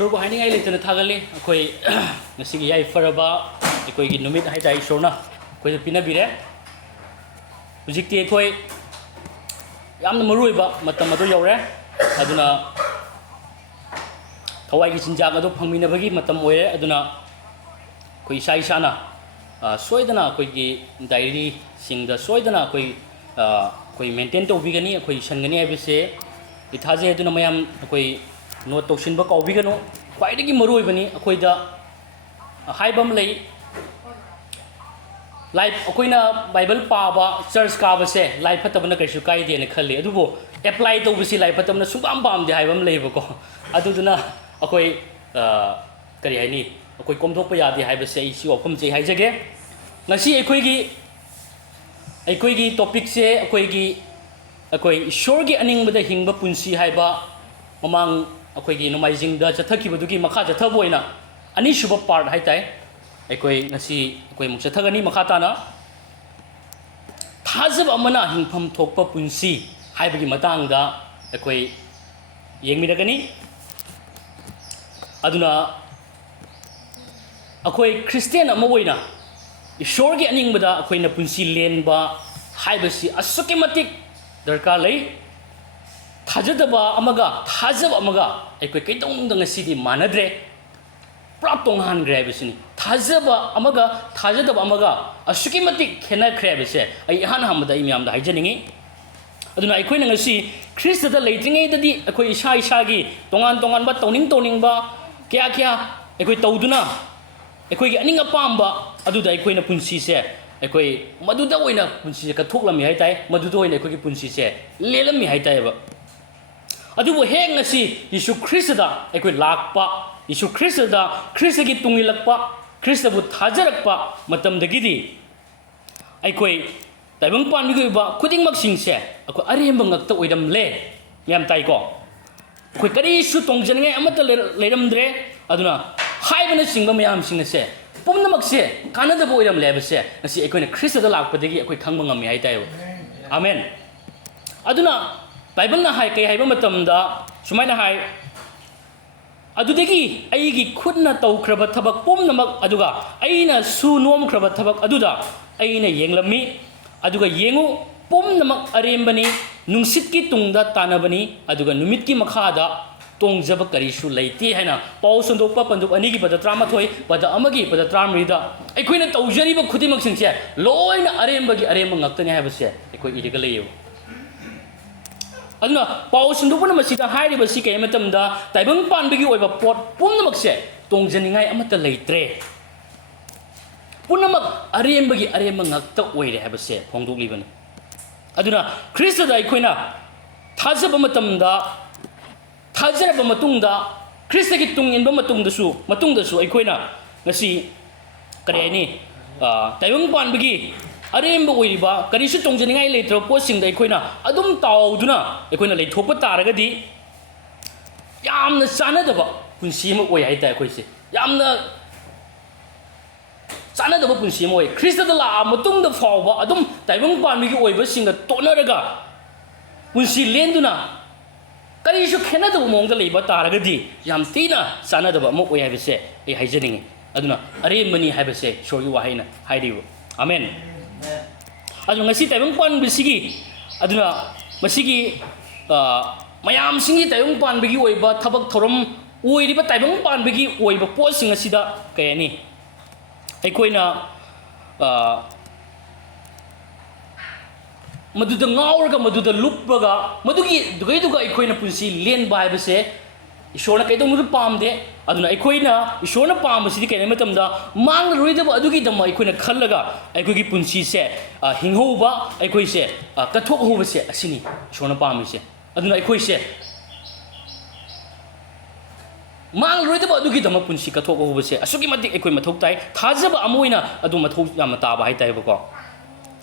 ꯏꯁꯣꯔꯕꯨ ꯍꯥꯏꯅꯤꯡꯉꯥꯏ ꯂꯩꯇꯅ ꯊꯥꯒꯠꯂꯤ ꯑꯩꯈꯣꯏ ꯉꯁꯤꯒꯤ ꯌꯥꯏꯐꯔꯕ ꯑꯩꯈꯣꯏꯒꯤ ꯅꯨꯃꯤꯠ ꯍꯥꯏꯇꯥꯔꯦ ꯏꯁꯣꯔꯅ ꯑꯩꯈꯣꯏꯗ ꯄꯤꯅꯕꯤꯔꯦ ꯍꯧꯖꯤꯛꯇꯤ ꯑꯩꯈꯣꯏ ꯌꯥꯝꯅ ꯃꯔꯨꯑꯣꯏꯕ ꯃꯇꯝ ꯑꯗꯨ ꯌꯧꯔꯦ ꯑꯗꯨꯅ ꯊꯋꯥꯏꯒꯤ ꯆꯤꯟꯖꯥꯛ ꯑꯗꯨ ꯐꯪꯃꯤꯟꯅꯕꯒꯤ ꯃꯇꯝ ꯑꯣꯏꯔꯦ ꯑꯗꯨꯅ ꯑꯩꯈꯣꯏ ꯏꯁꯥꯅ ꯁꯣꯏꯗꯅ ꯑꯩꯈꯣꯏꯒꯤ ꯗꯥꯏꯔꯤꯁꯤꯡꯗ ꯁꯣꯏꯗꯅ ꯑꯩꯈꯣꯏ ꯃꯦꯟꯇꯦꯟ ꯇꯧꯕꯤꯒꯅꯤ ꯑꯩꯈꯣꯏ ꯏꯁꯟꯒꯅꯤ ꯍꯥꯏꯕꯁꯦ ꯑꯩ ꯊꯥꯖꯩ ꯑꯗꯨꯅ ꯃꯌꯥꯝ ꯑꯩꯈꯣꯏ ꯅꯣꯠ ꯇꯧꯁꯤꯟꯕ ꯀꯥꯎꯕꯤꯒꯅꯨ ꯈ꯭ꯋꯥꯏꯗꯒꯤ ꯃꯔꯨꯑꯣꯏꯕꯅꯤ ꯑꯩꯈꯣꯏꯗ ꯍꯥꯏꯕ ꯑꯃ ꯂꯩ ꯂꯥꯏꯐ ꯑꯩꯈꯣꯏꯅ ꯕꯥꯏꯕꯜ ꯄꯥꯕ ꯆꯔꯆ ꯀꯥꯕꯁꯦ ꯂꯥꯏ ꯐꯠꯇꯕꯅ ꯀꯩꯁꯨ ꯀꯥꯏꯗꯦꯅ ꯈꯜꯂꯤ ꯑꯗꯨꯕꯨ ꯑꯦꯄ꯭ꯂꯥꯏ ꯇꯧꯕꯁꯤ ꯂꯥꯏ ꯐꯠꯇꯕꯅ ꯁꯨꯡꯄꯥꯝ ꯄꯥꯝꯗꯦ ꯍꯥꯏꯕ ꯑꯃ ꯂꯩꯌꯦꯕꯀꯣ ꯑꯗꯨꯗꯨꯅ ꯑꯩꯈꯣꯏ ꯀꯔꯤ ꯍꯥꯏꯅꯤ ꯑꯩꯈꯣꯏ ꯀꯣꯝꯊꯣꯛꯄ ꯌꯥꯗꯦ ꯍꯥꯏꯕꯁꯦ ꯑꯩ ꯁꯤ ꯋꯥꯐꯝꯁꯦ ꯑꯩ ꯍꯥꯏꯖꯒꯦ ꯉꯁꯤ ꯑꯩꯈꯣꯏꯒꯤ ꯇꯣꯄꯤꯛꯁꯦ ꯑꯩꯈꯣꯏ ꯏꯁꯣꯔꯒꯤ ꯑꯅꯤꯡꯕꯗ ꯍꯤꯡꯕ ꯄꯨꯟꯁꯤ ꯍꯥꯏꯕ ꯃꯃꯥꯡ ꯑꯩꯈꯣꯏꯒꯤ ꯅꯣꯡꯃꯥꯏꯖꯤꯡꯗ ꯆꯠꯊꯈꯤꯕꯗꯨꯒꯤ ꯃꯈꯥ ꯆꯠꯊꯕ ꯑꯣꯏꯅ ꯑꯅꯤꯁꯨꯕ ꯄꯥꯔꯠ ꯍꯥꯏꯇꯥꯔꯦ ꯑꯩꯈꯣꯏ ꯉꯁꯤ ꯑꯩꯈꯣꯏ ꯑꯃꯨꯛ ꯆꯠꯊꯒꯅꯤ ꯃꯈꯥ ꯇꯥꯅ ꯊꯥꯖꯕ ꯑꯃꯅ ꯍꯤꯡꯐꯝ ꯊꯣꯛꯄ ꯄꯨꯟꯁꯤ ꯍꯥꯏꯕꯒꯤ ꯃꯇꯥꯡꯗ ꯑꯩꯈꯣই ꯌꯦꯡꯃꯤꯟꯅꯒꯅꯤ ꯑꯗꯨꯅ ꯑꯩꯈꯣꯏ ꯈ꯭ꯔꯤꯁꯇꯤꯌꯥꯟ ꯑꯃ ꯑꯣꯏꯅ ꯏꯁꯣꯔꯒꯤ ꯑꯅꯤꯡꯕꯗ ꯑꯩꯈꯣꯏꯅ ꯄꯨꯟꯁꯤ ꯂꯦꯟꯕ ꯍꯥꯏꯕꯁꯤ ꯑꯁꯨꯛꯀꯤ ꯃꯇꯤꯛ ꯗꯔꯀꯥꯔ ꯂꯩ ꯊꯥꯖꯗꯕ ꯑꯃꯒ ꯊꯥꯖꯕ ꯑꯃꯒ ꯑꯩꯈꯣꯏ ꯀꯩꯗꯧꯅꯨꯡꯗ ꯉꯁꯤꯗꯤ ꯃꯥꯟꯅꯗ꯭ꯔꯦ ꯄꯨꯔꯥ ꯇꯣꯉꯥꯟꯈ꯭ꯔꯦ ꯍꯥꯏꯕꯁꯤꯅꯤ ꯊꯥꯖꯕ ꯑꯃꯒ ꯊꯥꯖꯗꯕ ꯑꯃꯒ ꯑꯁꯨꯛꯀꯤ ꯃꯇꯤꯛ ꯈꯦꯠꯅꯈ꯭ꯔꯦ ꯍꯥꯏꯕꯁꯦ ꯑꯩ ꯏꯍꯥꯟ ꯍꯥꯟꯕꯗ ꯑꯩ ꯃꯌꯥꯝꯗ ꯍꯥꯏꯖꯅꯤꯡꯉꯤ ꯑꯗꯨꯅ ꯑꯩꯈꯣꯏꯅ ꯉꯁꯤ ꯈ꯭ꯔꯤꯁꯇꯗ ꯂꯩꯇ꯭ꯔꯤꯉꯩꯗꯗꯤ ꯑꯩꯈꯣꯏ ꯏꯁꯥꯒꯤ ꯇꯣꯉꯥꯟꯕ ꯇꯧꯅꯤꯡꯕ ꯀꯌꯥ ꯑꯩꯈꯣꯏ ꯇꯧꯗꯨꯅ ꯑꯩꯈꯣꯏꯒꯤ ꯑꯅꯤꯡ ꯑꯄꯥꯝꯕ ꯑꯗꯨꯗ ꯑꯩꯈꯣꯏꯅ ꯄꯨꯟꯁꯤꯁꯦ ꯑꯩꯈꯣꯏ ꯃꯗꯨꯗ ꯑꯣꯏꯅ ꯄꯨꯟꯁꯤꯁꯦ ꯀꯠꯊꯣꯛꯂꯝꯃꯤ ꯍꯥꯏꯇꯥꯔꯦ ꯃꯗꯨꯗ ꯑꯣꯏꯅ ꯑꯩꯈꯣꯏꯒꯤ ꯄꯨꯟꯁꯤꯁꯦ ꯂꯦꯜꯂꯝꯃꯤ ꯍꯥꯏꯇꯥꯔꯦꯕ ꯑꯗꯨꯕꯨ ꯍꯦꯛ ꯉꯁꯤ ꯌꯤꯁꯨ ꯈ꯭ꯔꯤꯁꯇꯗ ꯑꯩꯈꯣꯏ ꯂꯥꯛꯄ ꯌꯤꯁꯨ ꯈ꯭ꯔꯤꯁꯇꯗ ꯈ꯭ꯔꯤꯁꯇꯒꯤ ꯇꯨꯡꯏꯜꯂꯛꯄ ꯈ꯭ꯔꯤꯁꯇꯕꯨ ꯊꯥꯖꯔꯛꯄ ꯃꯇꯝꯗꯒꯤꯗꯤ ꯑꯩꯈꯣꯏ ꯇꯥꯏꯕꯪ ꯄꯥꯟꯕꯒꯤ ꯑꯣꯏꯕ ꯈꯨꯗꯤꯡꯃꯛꯁꯤꯡꯁꯦ ꯑꯩꯈꯣꯏ ꯑꯔꯦꯝꯕ ꯉꯛꯇ ꯑꯣꯏꯔꯝꯂꯦ ꯃꯌꯥꯝ ꯇꯥꯏꯀꯣ ꯑꯩꯈꯣꯏ ꯀꯔꯤꯁꯨ ꯇꯣꯡꯖꯅꯤꯡꯉꯥꯏ ꯑꯃꯠꯇ ꯂꯩꯔꯝꯗ꯭ꯔꯦ ꯑꯗꯨꯅ ꯍꯥꯏꯕꯅꯆꯤꯡꯕ ꯃꯌꯥꯝꯁꯤꯡ ꯑꯁꯦ ꯄꯨꯝꯅꯃꯛꯁꯦ ꯀꯥꯟꯅꯗꯕ ꯑꯣꯏꯔꯝꯂꯦ ꯍꯥꯏꯕꯁꯦ ꯉꯁꯤ ꯑꯩꯈꯣꯏꯅ ꯈ꯭ꯔꯤꯁꯇꯗ ꯂꯥꯛꯄꯗꯒꯤ ꯑꯩꯈꯣꯏ ꯈꯪꯕ ꯉꯝꯃꯤ ꯍꯥꯏꯇꯥꯔꯦꯕ ꯑꯃꯦꯟ ꯑꯗꯨꯅ ꯕꯥꯏꯕꯜꯅ ꯀꯩ ꯍꯥꯏꯕ ꯃꯇꯝꯗ ꯁꯨꯃꯥꯏꯅ ꯍꯥꯏ ꯑꯗꯨꯗꯒꯤ ꯑꯩꯒꯤ ꯈꯨꯠꯅ ꯇꯧꯈ꯭ꯔꯕ ꯊꯕꯛ ꯄꯨꯝꯅꯃꯛ ꯑꯗꯨꯒ ꯑꯩꯅ ꯁꯨ ꯅꯣꯝꯈ꯭ꯔꯕ ꯊꯕꯛ ꯑꯗꯨꯗ ꯑꯩꯅ ꯌꯦꯡꯂꯝꯃꯤ ꯑꯗꯨꯒ ꯌꯦꯡꯉꯨ ꯄꯨꯝꯅꯃꯛ ꯑꯔꯦꯝꯕꯅꯤ ꯅꯨꯡꯁꯤꯠꯀꯤ ꯇꯨꯡꯗ ꯇꯥꯟꯅꯕꯅꯤ ꯑꯗꯨꯒ ꯅꯨꯃꯤꯠꯀꯤ ꯃꯈꯥꯗ ꯇꯣꯡꯖꯕ ꯀꯔꯤꯁꯨ ꯂꯩꯇꯦ ꯍꯥꯏꯅ ꯄꯥꯎ ꯁꯟꯗꯣꯛꯄ ꯄꯟꯗꯨꯞ 2ꯒꯤ ꯄꯗ 11 ꯄꯗ 1ꯒꯤ ꯄꯗ 34ꯗ ꯑꯩꯈꯣꯏꯅ ꯇꯧꯖꯔꯤꯕ ꯈꯨꯗꯤꯡꯃꯛꯁꯤꯡꯁꯦ ꯂꯣꯏꯅ ꯑꯔꯦꯝꯕ ꯉꯥꯛꯇꯅꯤ ꯍꯥꯏꯕꯁꯦ ꯑꯩꯈꯣꯏ ꯏꯔꯒ ꯂꯩꯌꯦꯕ ꯑꯗꯨꯅ ꯄꯥꯎ ꯁꯟꯗꯣꯛꯄꯅ ꯃꯁꯤꯗ ꯍꯥꯏꯔꯤꯕꯁꯤ ꯀꯩ ꯃꯇꯝꯗ ꯇꯥꯏꯕꯪ ꯄꯥꯟꯕꯒꯤ ꯑꯣꯏꯕ ꯄꯣꯠ ꯄꯨꯝꯅꯃꯛꯁꯦ ꯇꯣꯡꯖꯅꯤꯡꯉꯥꯏ ꯑꯃꯠꯇ ꯂꯩꯇ꯭ꯔꯦ ꯄꯨꯝꯅꯃꯛ ꯑꯔꯦꯝꯕ ꯉꯥꯛꯇ ꯑꯣꯏꯔꯦ ꯍꯥꯏꯕꯁꯦ ꯐꯣꯡꯗꯣꯛꯂꯤꯕꯅꯤ ꯑꯗꯨꯅ ꯈ꯭ꯔꯤꯁꯇꯗ ꯑꯩꯈꯣꯏꯅ ꯊꯥꯖꯕ ꯃꯇꯝꯗ ꯊꯥꯖꯔꯕ ꯃꯇꯨꯡꯗ ꯈ꯭ꯔꯤꯁꯇꯒꯤ ꯇꯨꯡ ꯏꯟꯕ ꯃꯇꯨꯡꯗꯁꯨ ꯑꯩꯈꯣꯏꯅ ꯉꯁꯤ ꯀꯔꯤ ꯍꯥꯏꯅꯤ ꯇꯥꯏꯕꯪ ꯄꯥꯟꯕꯒꯤ ꯑꯔꯦꯝꯕ ꯑꯣꯏꯔꯤꯕ ꯀꯔꯤꯁꯨ ꯇꯣꯡꯖꯅꯤꯡꯉꯥꯏ ꯂꯩꯇ꯭ꯔꯕ ꯄꯣꯠꯁꯤꯡꯗ ꯑꯩꯈꯣꯏꯅ ꯑꯗꯨꯝ ꯇꯥꯎꯗꯨꯅ ꯑꯩꯈꯣꯏꯅ ꯂꯩꯊꯣꯛꯄ ꯇꯥꯔꯒꯗꯤ ꯌꯥꯝꯅ ꯆꯥꯟꯅꯗꯕ ꯄꯨꯟꯁꯤ ꯑꯃ ꯑꯣꯏ ꯍꯥꯏꯇꯥꯔꯦ ꯑꯩꯈꯣꯏꯁꯦ ꯌꯥꯝꯅ ꯆꯥꯟꯅꯗꯕ ꯄꯨꯟꯁꯤ ꯑꯃ ꯑꯣꯏ ꯈ꯭ꯔꯤꯁꯇꯗ ꯂꯥꯛꯑ ꯃꯇꯨꯡꯗ ꯐꯥꯎꯕ ꯑꯗꯨꯝ ꯇꯥꯏꯕꯪ ꯄꯥꯟꯕꯒꯤ ꯑꯣꯏꯕꯁꯤꯡꯒ ꯇꯣꯠꯅꯔꯒ ꯄꯨꯟꯁꯤ ꯂꯦꯟꯗꯨꯅ ꯀꯔꯤꯁꯨ ꯈꯦꯠꯅꯗꯕ ꯃꯑꯣꯡꯗ ꯂꯩꯕ ꯇꯥꯔꯒꯗꯤ ꯌꯥꯝ ꯊꯤꯅ ꯆꯥꯟꯅꯗꯕ ꯑꯃ ꯑꯣꯏ ꯍꯥꯏꯕꯁꯦ ꯑꯩ ꯍꯥꯏꯖꯅꯤꯡꯉꯤ ꯑꯗꯨꯅ ꯑꯔꯦꯝꯕꯅꯤ ꯍꯥꯏꯕꯁꯦ ꯏꯁꯣꯔꯒꯤ ꯋꯥꯍꯩꯅ ꯍꯥꯏꯔꯤꯕ ꯑꯃꯦꯟ ꯑꯗꯨꯅ ꯉꯁꯤ ꯇꯥꯏꯕꯪ ꯄꯥꯟꯕꯁꯤꯒꯤ ꯑꯗꯨꯅ ꯃꯁꯤꯒꯤ ꯃꯌꯥꯝꯁꯤꯡꯒꯤ ꯇꯥꯏꯕꯪ ꯄꯥꯟꯕꯒꯤ ꯑꯣꯏꯕ ꯊꯕꯛ ꯊꯧꯔꯝ ꯑꯣꯏꯔꯤꯕ ꯇꯥꯏꯕꯪ ꯄꯥꯟꯕꯒꯤ ꯑꯣꯏꯕ ꯄꯣꯠꯁꯤꯡ ꯑꯁꯤꯗ ꯀꯩ ꯍꯥꯏꯅꯤ ꯑꯩꯈꯣꯏꯅ ꯃꯗꯨꯗ ꯉꯥꯎꯔꯒ ꯃꯗꯨꯗ ꯂꯨꯞꯄꯒ ꯃꯗꯨꯒꯤꯗꯨꯒ ꯑꯩꯈꯣꯏꯅ ꯄꯨꯟꯁꯤ ꯂꯦꯟꯕ ꯍꯥꯏꯕꯁꯦ ꯏꯁꯣꯔꯅ ꯀꯩꯗꯧꯅꯁꯨ ꯄꯥꯝꯗꯦ ꯑꯗꯨꯅ ꯑꯩꯈꯣꯏꯅ ꯏꯁꯣꯔꯅ ꯄꯥꯝꯕꯁꯤꯗꯤ ꯀꯩ ꯍꯥꯏ ꯃꯇꯝꯗ ꯃꯥꯡꯂꯔꯣꯏꯗꯕ ꯑꯗꯨꯒꯤꯗꯃꯛ ꯑꯩꯈꯣꯏꯅ ꯈꯜꯂꯒ ꯑꯩꯈꯣꯏꯒꯤ ꯄꯨꯟꯁꯤꯁꯦ ꯍꯤꯡꯍꯧꯕ ꯑꯩꯈꯣꯏꯁꯦ ꯀꯠꯊꯣꯛꯍꯧꯕꯁꯦ ꯑꯁꯤꯅꯤ ꯏꯁꯣꯔꯅ ꯄꯥꯝꯃꯤꯁꯦ ꯑꯗꯨꯅ ꯑꯩꯈꯣꯏꯁꯦ ꯃꯥꯡꯂꯔꯣꯏꯗꯕ ꯑꯗꯨꯒꯤꯗꯃꯛ ꯄꯨꯟꯁꯤ ꯀꯠꯊꯣꯛꯍꯧꯕꯁꯦ ꯑꯁꯨꯛꯀꯤ ꯃꯇꯤꯛ ꯑꯩꯈꯣꯏ ꯃꯊꯧ ꯇꯥꯏ ꯊꯥꯖꯕ ꯑꯃ ꯑꯣꯏꯅ ꯑꯗꯨ ꯃꯊꯧ ꯌꯥꯝꯅ ꯇꯥꯕ ꯍꯥꯏꯇꯥꯔꯦꯕꯀꯣ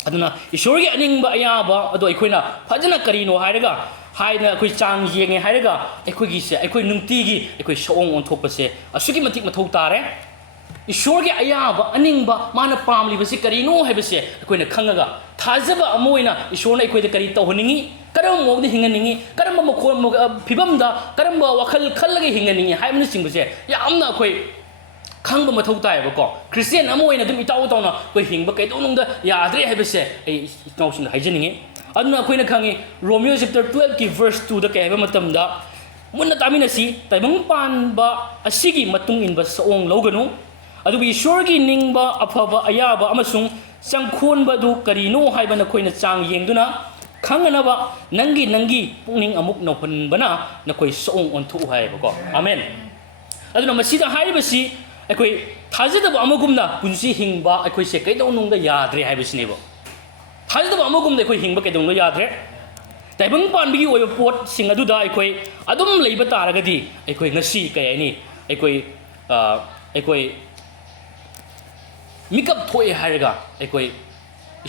ꯑꯗꯨꯅ ꯏꯁꯣꯔꯒꯤ ꯑꯅꯤꯡꯕ ꯑꯌꯥꯕ ꯑꯗꯣ ꯑꯩꯈꯣꯏꯅ ꯐꯖꯅ ꯀꯔꯤꯅꯣ ꯍꯥꯏꯔꯒ ꯑꯩꯈꯣꯏ ꯆꯥꯡ ꯌꯦꯡꯉꯦ ꯍꯥꯏꯔꯒ ꯑꯩꯈꯣꯏ ꯅꯨꯡꯇꯤꯒꯤ ꯑꯩꯈꯣꯏ ꯁꯑꯣꯡ ꯑꯣꯟꯊꯣꯛꯄꯁꯦ ꯑꯁꯨꯛꯀꯤ ꯃꯇꯤꯛ ꯃꯊꯧ ꯇꯥꯔꯦ ꯏꯁꯣꯔꯒꯤ ꯑꯌꯥꯕ ꯑꯅꯤꯡꯕ ꯃꯥꯅ ꯄꯥꯝꯂꯤꯕꯁꯤ ꯀꯔꯤꯅꯣ ꯍꯥꯏꯕꯁꯦ ꯑꯩꯈꯣꯏꯅ ꯈꯪꯉꯒ ꯊꯥꯖꯕ ꯑꯃ ꯑꯣꯏꯅ ꯏꯁꯣꯔꯅ ꯑꯩꯈꯣꯏꯗ ꯀꯔꯤ ꯇꯧꯍꯟꯅꯤꯡꯉꯤ ꯀꯔꯝꯕ ꯃꯑꯣꯡꯗ ꯍꯤꯡꯍꯟꯅꯤꯡꯉꯤ ꯀꯔꯝꯕ ꯐꯤꯕꯝꯗ ꯀꯔꯝꯕ ꯋꯥꯈꯜ ꯈꯜꯂꯒ ꯍꯤꯡꯍꯟꯅꯤꯡꯉꯤ ꯍꯥꯏꯕꯅꯆꯤꯡꯕꯁꯦ ꯌꯥꯝꯅ ꯑꯩꯈꯣꯏ ꯈꯪꯕ ꯃꯊꯧ ꯇꯥꯏꯌꯦꯕꯀꯣ ꯈ꯭ꯔꯤꯁꯇꯤꯌꯟ ꯑꯃ ꯑꯣꯏꯅ ꯑꯗꯨꯝ ꯏꯇꯥꯎ ꯇꯥꯎꯅ ꯑꯩꯈꯣꯏ ꯍꯤꯡꯕ ꯀꯩꯗꯧꯅꯨꯡꯗ ꯌꯥꯗ꯭ꯔꯦ ꯍꯥꯏꯕꯁꯦ ꯑꯩ ꯏꯅꯥꯎꯁꯤꯡꯗ ꯍꯥꯏꯖꯅꯤꯡꯉꯤ ꯑꯗꯨꯅ ꯑꯩꯈꯣꯏꯅ ꯈꯪꯉꯤ ꯔꯣꯃꯤꯌꯣ ꯆꯦꯞꯇꯔ 12ꯀꯤ ꯚꯔꯁ 2ꯗ ꯀꯩ ꯍꯥꯏꯕ ꯃꯇꯝꯗ ꯃꯨꯟꯅ ꯇꯥꯃꯤꯟꯅꯁꯤ ꯇꯥꯏꯕꯪ ꯄꯥꯟꯕ ꯑꯁꯤꯒꯤ ꯃꯇꯨꯡ ꯏꯟꯕ ꯁꯑꯣꯡ ꯂꯧꯒꯅꯨ ꯑꯗꯨꯕꯨ ꯏꯁꯣꯔꯒꯤ ꯅꯤꯡꯕ ꯑꯐꯕ ꯑꯌꯥꯕ ꯑꯃꯁꯨꯡ ꯆꯪꯈꯣꯟꯕꯗꯨ ꯀꯔꯤꯅꯣ ꯍꯥꯏꯕ ꯅꯈꯣꯏꯅ ꯆꯥꯡ ꯌꯦꯡꯗꯨꯅ ꯈꯪꯅꯅꯕ ꯅꯪꯒꯤ ꯄꯨꯛꯅꯤꯡ ꯑꯃꯨꯛ ꯅꯧꯍꯟꯕꯅ ꯅꯈꯣꯏ ꯁꯑꯣꯡ ꯑꯣꯟꯊꯣꯛꯎ ꯍꯥꯏꯌꯦꯕꯀꯣ ꯑꯃꯦꯟ ꯑꯗꯨꯅ ꯃꯁꯤꯗ ꯍꯥꯏꯔꯤꯕꯁꯤ ꯑꯩꯈꯣꯏ ꯊꯥꯖꯗꯕ ꯑꯃꯒꯨꯝꯅ ꯄꯨꯟꯁꯤ ꯍꯤꯡꯕ ꯑꯩꯈꯣꯏꯁꯦ ꯀꯩꯗꯧꯅꯨꯡꯗ ꯌꯥꯗ꯭ꯔꯦ ꯍꯥꯏꯕꯁꯤꯅꯦꯕ ꯊꯥꯖꯗꯕ ꯑꯃꯒꯨꯝꯅ ꯑꯩꯈꯣꯏ ꯍꯤꯡꯕ ꯀꯩꯗꯧꯅꯨꯡꯗ ꯌꯥꯗ꯭ꯔꯦ ꯇꯥꯏꯕꯪ ꯄꯥꯟꯕꯒꯤ ꯑꯣꯏꯕ ꯄꯣꯠꯁꯤꯡ ꯑꯗꯨꯗ ꯑꯩꯈꯣꯏ ꯑꯗꯨꯝ ꯂꯩꯕ ꯇꯥꯔꯒꯗꯤ ꯑꯩꯈꯣই ꯉꯁꯤ ꯀꯩ ꯍꯥꯏꯅꯤ ꯑꯩꯈꯣই ꯃꯤꯀꯞ ꯊꯣꯛꯑꯦ ꯍꯥꯏꯔꯒ ꯑꯩꯈꯣই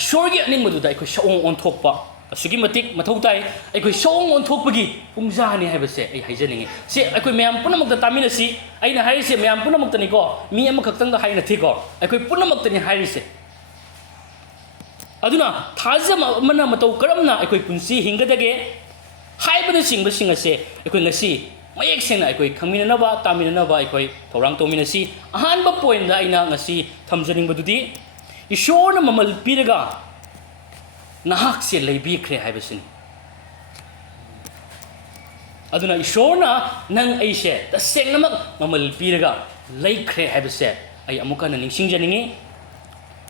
ꯏꯁꯣꯔꯒꯤ ꯑꯅꯤꯡꯕꯗꯨꯗ ꯑꯩꯈꯣই ꯁꯑꯣꯡ ꯑꯣꯟꯊꯣꯛꯄ ꯑꯁꯨꯛꯀꯤ ꯃꯇꯤꯛ ꯃꯊꯧ ꯇꯥꯏ ꯑꯩꯈꯣই ꯁꯑꯣꯡ ꯑꯣꯟꯊꯣꯛꯄꯒꯤ ꯄꯨꯡꯖꯥꯅꯤ ꯍꯥꯏꯕꯁꯦ ꯑꯩ ꯍꯥꯏꯖꯅꯤꯡꯉꯤ ꯁꯤ ꯑꯩꯈꯣꯏ ꯃꯌꯥꯝ ꯄꯨꯝꯅꯃꯛꯇ ꯇꯥꯃꯤꯟꯅꯁꯤ ꯑꯩꯅ ꯍꯥꯏꯔꯤꯁꯦ ꯃꯌꯥꯝ ꯄꯨꯝꯅꯃꯛꯇꯅꯤꯀꯣ ꯃꯤ ꯑꯃꯈꯛꯇꯪꯗ ꯍꯥꯏ ꯅꯠꯇꯦꯀꯣ ꯑꯩꯈꯣই ꯄꯨꯝꯅꯃꯛꯇꯅꯤ ꯍꯥꯏꯔꯤꯁꯦ ꯑꯗꯨꯅ ꯊꯥꯖꯕ ꯑꯃꯅ ꯃꯇꯧ ꯀꯔꯝꯅ ꯑꯩꯈꯣই ꯄꯨꯟꯁꯤ ꯍꯤꯡꯒꯗꯒꯦ ꯍꯥꯏꯕꯅꯆꯤꯡꯕꯁꯤꯡ ꯑꯁꯦ ꯑꯩꯈꯣই ꯉꯁꯤ ꯃꯌꯦꯛ ꯁꯦꯡꯅ ꯑꯩꯈꯣꯏ ꯈꯪꯃꯤꯟꯅꯅꯕ ꯇꯥꯃꯤꯟꯅꯅꯕ ꯑꯩꯈꯣꯏ ꯊꯧꯔꯥꯡ ꯇꯧꯃꯤꯟꯅꯁꯤ ꯑꯍꯥꯟꯕ ꯄꯣꯏꯟꯗ ꯑꯩꯅ ꯉꯁꯤ ꯊꯝꯖꯅꯤꯡꯕꯗꯨꯗꯤ ꯏꯁꯣꯔꯅ ꯃꯃꯜ ꯄꯤꯔꯒ ꯅꯍꯥꯛꯁꯦ ꯂꯩꯕꯤꯈ꯭ꯔꯦ ꯍꯥꯏꯕꯁꯤꯅꯤ ꯑꯗꯨꯅ ꯏꯁꯣꯔꯅ ꯅꯪ ꯑꯩꯁꯦ ꯇꯁꯦꯡꯅꯃꯛ ꯃꯃꯜ ꯄꯤꯔꯒ ꯂꯩꯈ꯭ꯔꯦ ꯍꯥꯏꯕꯁꯦ ꯑꯩ ꯑꯃꯨꯛ ꯍꯟꯅ ꯅꯤꯡꯁꯤꯡꯖꯅꯤꯡꯉꯤ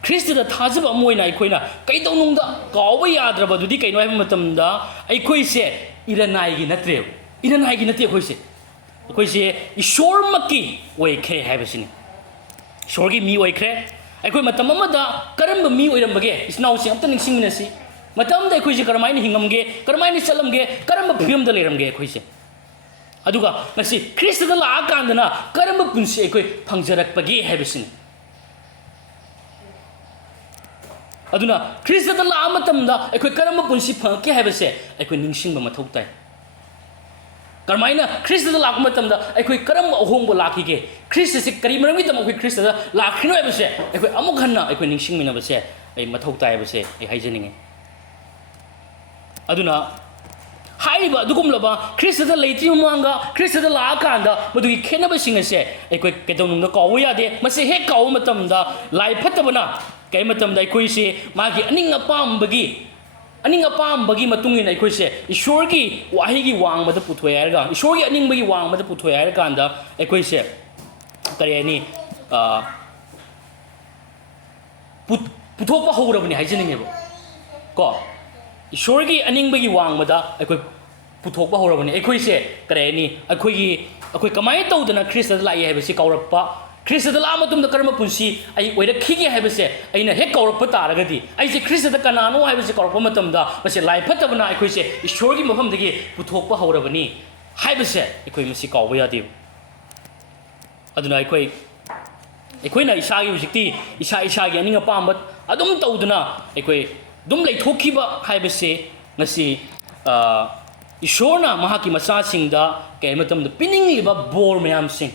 ꯈ꯭ꯔꯤꯁꯇꯗ ꯊꯥꯖꯕ ꯑꯃ ꯑꯣꯏꯅ ꯑꯩꯈꯣꯏꯅ ꯀꯩꯗꯧꯅꯨꯡꯗ ꯀꯥꯎꯕ ꯌꯥꯗ꯭ꯔꯕꯗꯨꯗꯤ ꯀꯩꯅꯣ ꯍꯥꯏꯕ ꯃꯇꯝꯗ ꯑꯩꯈꯣꯏꯁꯦ ꯏꯔꯅꯥꯏꯒꯤ ꯅꯠꯇ꯭ꯔꯦꯕ ꯏꯔꯅꯥꯏꯒꯤ ꯅꯠꯇꯦ ꯑꯩꯈꯣꯏꯁꯦ ꯏꯁꯣꯔꯃꯛꯀꯤ ꯑꯣꯏꯈ꯭ꯔꯦ ꯍꯥꯏꯕꯁꯤꯅꯤ ꯏꯁꯣꯔꯒꯤ ꯃꯤ ꯑꯣꯏꯈ꯭ꯔꯦ ꯑꯩꯈꯣꯏ ꯃꯇꯝ ꯑꯃꯗ ꯀꯔꯝꯕ ꯃꯤ ꯑꯣꯏꯔꯝꯕꯒꯦ ꯏꯆꯤꯟꯅꯥꯎꯁꯤꯡ ꯑꯝꯇ ꯅꯤꯡꯁꯤꯡꯃꯤꯟꯅꯁꯤ ꯃꯇꯝꯗ ꯑꯩꯈꯣꯏꯁꯦ ꯀꯔꯝꯍꯥꯏꯅ ꯍꯤꯡꯉꯝꯒꯦ ꯀꯔꯝꯍꯥꯏꯅ ꯆꯠꯂꯝꯒꯦ ꯀꯔꯝꯕ ꯐꯤꯕꯝꯗ ꯂꯩꯔꯝꯒꯦ ꯑꯩꯈꯣꯏꯁꯦ ꯑꯗꯨꯒ ꯉꯁꯤ ꯈ꯭ꯔꯤꯁꯇꯗ ꯂꯥꯛꯑꯀꯥꯟꯗꯅ ꯀꯔꯝꯕ ꯄꯨꯟꯁꯤ ꯑꯩꯈꯣꯏ ꯐꯪꯖꯔꯛꯄꯒꯦ ꯍꯥꯏꯕꯁꯤꯅꯤ ꯑꯗꯨꯅ ꯈ꯭ꯔꯤꯁꯇꯗ ꯂꯥꯛꯑ ꯃꯇꯝꯗ ꯑꯩꯈꯣꯏ ꯀꯔꯝꯕ ꯄꯨꯟꯁꯤ ꯐꯪꯉꯛꯀꯦ ꯍꯥꯏꯕꯁꯦ ꯑꯩꯈꯣꯏ ꯅꯤꯡꯁꯤꯡꯕ ꯃꯊꯧ ꯇꯥꯏ ꯀꯔꯝꯍꯥꯏꯅ ꯈ꯭ꯔꯤꯁꯇꯗ ꯂꯥꯛꯄ ꯃꯇꯝꯗ ꯑꯩꯈꯣꯏ ꯀꯔꯝꯕ ꯑꯍꯣꯡꯕ ꯂꯥꯛꯈꯤꯒꯦ ꯈ꯭ꯔꯤꯁꯇꯁꯤ ꯀꯔꯤ ꯃꯔꯝꯒꯤꯗꯃꯛ ꯑꯩꯈꯣꯏ ꯈ꯭ꯔꯤꯁꯇꯗ ꯂꯥꯛꯈ꯭ꯔꯤꯅꯣ ꯍꯥꯏꯕꯁꯦ ꯑꯩꯈꯣꯏ ꯑꯃꯨꯛ ꯍꯟꯅ ꯑꯩꯈꯣꯏ ꯅꯤꯡꯁꯤꯡꯃꯤꯟꯅꯕꯁꯦ ꯑꯩ ꯃꯊꯧ ꯇꯥꯏ ꯍꯥꯏꯕꯁꯦ ꯑꯩ ꯍꯥꯏꯖꯅꯤꯡꯉꯤ ꯑꯗꯨꯅ ꯍꯥꯏꯔꯤꯕ ꯑꯗꯨꯒꯨꯝꯂꯕ ꯈ꯭ꯔꯤꯁꯇꯗ ꯂꯩꯇ꯭ꯔꯤꯕ ꯃꯃꯥꯡꯗ ꯈ꯭ꯔꯤꯁꯇꯗ ꯂꯥꯛꯑꯀꯥꯟꯗ ꯃꯗꯨꯒꯤ ꯈꯦꯠꯅꯕꯁꯤꯡ ꯑꯁꯦ ꯑꯩꯈꯣꯏ ꯀꯩꯗꯧꯅꯨꯡꯗ ꯀꯥꯎꯕ ꯌꯥꯗꯦ ꯃꯁꯤ ꯍꯦꯛ ꯀꯥꯎꯕ ꯃꯇꯝꯗ ꯂꯥꯏ ꯐꯠꯇꯕꯅ ꯀꯩ ꯃꯇꯝꯗ ꯑꯩꯈꯣꯏꯁꯦ ꯃꯥꯒꯤ ꯑꯅꯤꯡ ꯑꯄꯥꯝꯕꯒꯤ ꯃꯇꯨꯡ ꯏꯟꯅ ꯑꯩꯈꯣꯏꯁꯦ ꯏꯁꯣꯔꯒꯤ ꯋꯥꯍꯩꯒꯤ ꯋꯥꯡꯃꯗ ꯄꯨꯊꯣꯛꯑꯦ ꯍꯥꯏꯔꯒ ꯏꯁꯣꯔꯒꯤ ꯑꯅꯤꯡꯕꯒꯤ ꯋꯥꯡꯃꯗ ꯄꯨꯊꯣꯛꯑꯦ ꯍꯥꯏꯔꯀꯥꯟꯗ ꯑꯩꯈꯣꯏꯁꯦ ꯀꯔꯤ ꯍꯥꯏꯅꯤ ꯄꯨꯊꯣꯛꯄ ꯍꯧꯔꯕꯅꯤ ꯍꯥꯏꯖꯅꯤꯡꯉꯦꯕ ꯀꯣ ꯏꯁꯣꯔꯒꯤ ꯑꯅꯤꯡꯕꯒꯤ ꯋꯥꯡꯃꯗ ꯑꯩꯈꯣꯏ ꯄꯨꯊꯣꯛꯄ ꯍꯧꯔꯕꯅꯤ ꯑꯩꯈꯣꯏꯁꯦ ꯀꯔꯤ ꯍꯥꯏꯅꯤ ꯑꯩꯈꯣই ꯀꯃꯥꯏꯅ ꯇꯧꯗꯅ ꯈ꯭ꯔꯤꯁꯇꯗ ꯂꯥꯛꯏ ꯍꯥꯏꯕꯁꯤ ꯀꯥꯎꯔꯛꯄ ꯈ꯭ꯔꯤꯁꯇꯗ ꯂꯥꯛꯑ ꯃꯇꯨꯡꯗ ꯀꯔꯝꯕ ꯄꯨꯟꯁꯤ ꯑꯩ ꯑꯣꯏꯔꯛꯈꯤꯒꯦ ꯍꯥꯏꯕꯁꯦ ꯑꯩꯅ ꯍꯦꯛ ꯀꯥꯎꯔꯛꯄ ꯇꯥꯔꯒꯗꯤ ꯑꯩꯁꯦ ꯈ꯭ꯔꯤꯁꯇꯗ ꯀꯅꯥꯅꯣ ꯍꯥꯏꯕꯁꯦ ꯀꯥꯎꯔꯛꯄ ꯃꯇꯝꯗ ꯃꯁꯤ ꯂꯥꯏ ꯐꯠꯇꯕꯅ ꯑꯩꯈꯣꯏꯁꯦ ꯏꯁꯣꯔꯒꯤ ꯃꯐꯝꯗꯒꯤ ꯄꯨꯊꯣꯛꯄ ꯍꯧꯔꯕꯅꯤ ꯍꯥꯏꯕꯁꯦ ꯑꯩꯈꯣꯏ ꯃꯁꯤ ꯀꯥꯎꯕ ꯌꯥꯗꯦꯕ ꯑꯗꯨꯅ ꯑꯩꯈꯣꯏꯅ ꯏꯁꯥꯒꯤ ꯍꯧꯖꯤꯛꯇꯤ ꯏꯁꯥꯒꯤ ꯑꯅꯤꯡ ꯑꯄꯥꯝꯕ ꯑꯗꯨꯝ ꯇꯧꯗꯨꯅ ꯑꯩꯈꯣꯏ ꯑꯗꯨꯝ ꯂꯩꯊꯣꯛꯈꯤꯕ ꯍꯥꯏꯕꯁꯤ ꯉꯁꯤ ꯏꯁꯣꯔꯅ ꯃꯍꯥꯛꯀꯤ ꯃꯆꯥꯁꯤꯡꯗ ꯀꯩ ꯃꯇꯝꯗ ꯄꯤꯅꯤꯡꯂꯤꯕ ꯕꯣꯔ ꯃꯌꯥꯝꯁꯤꯡ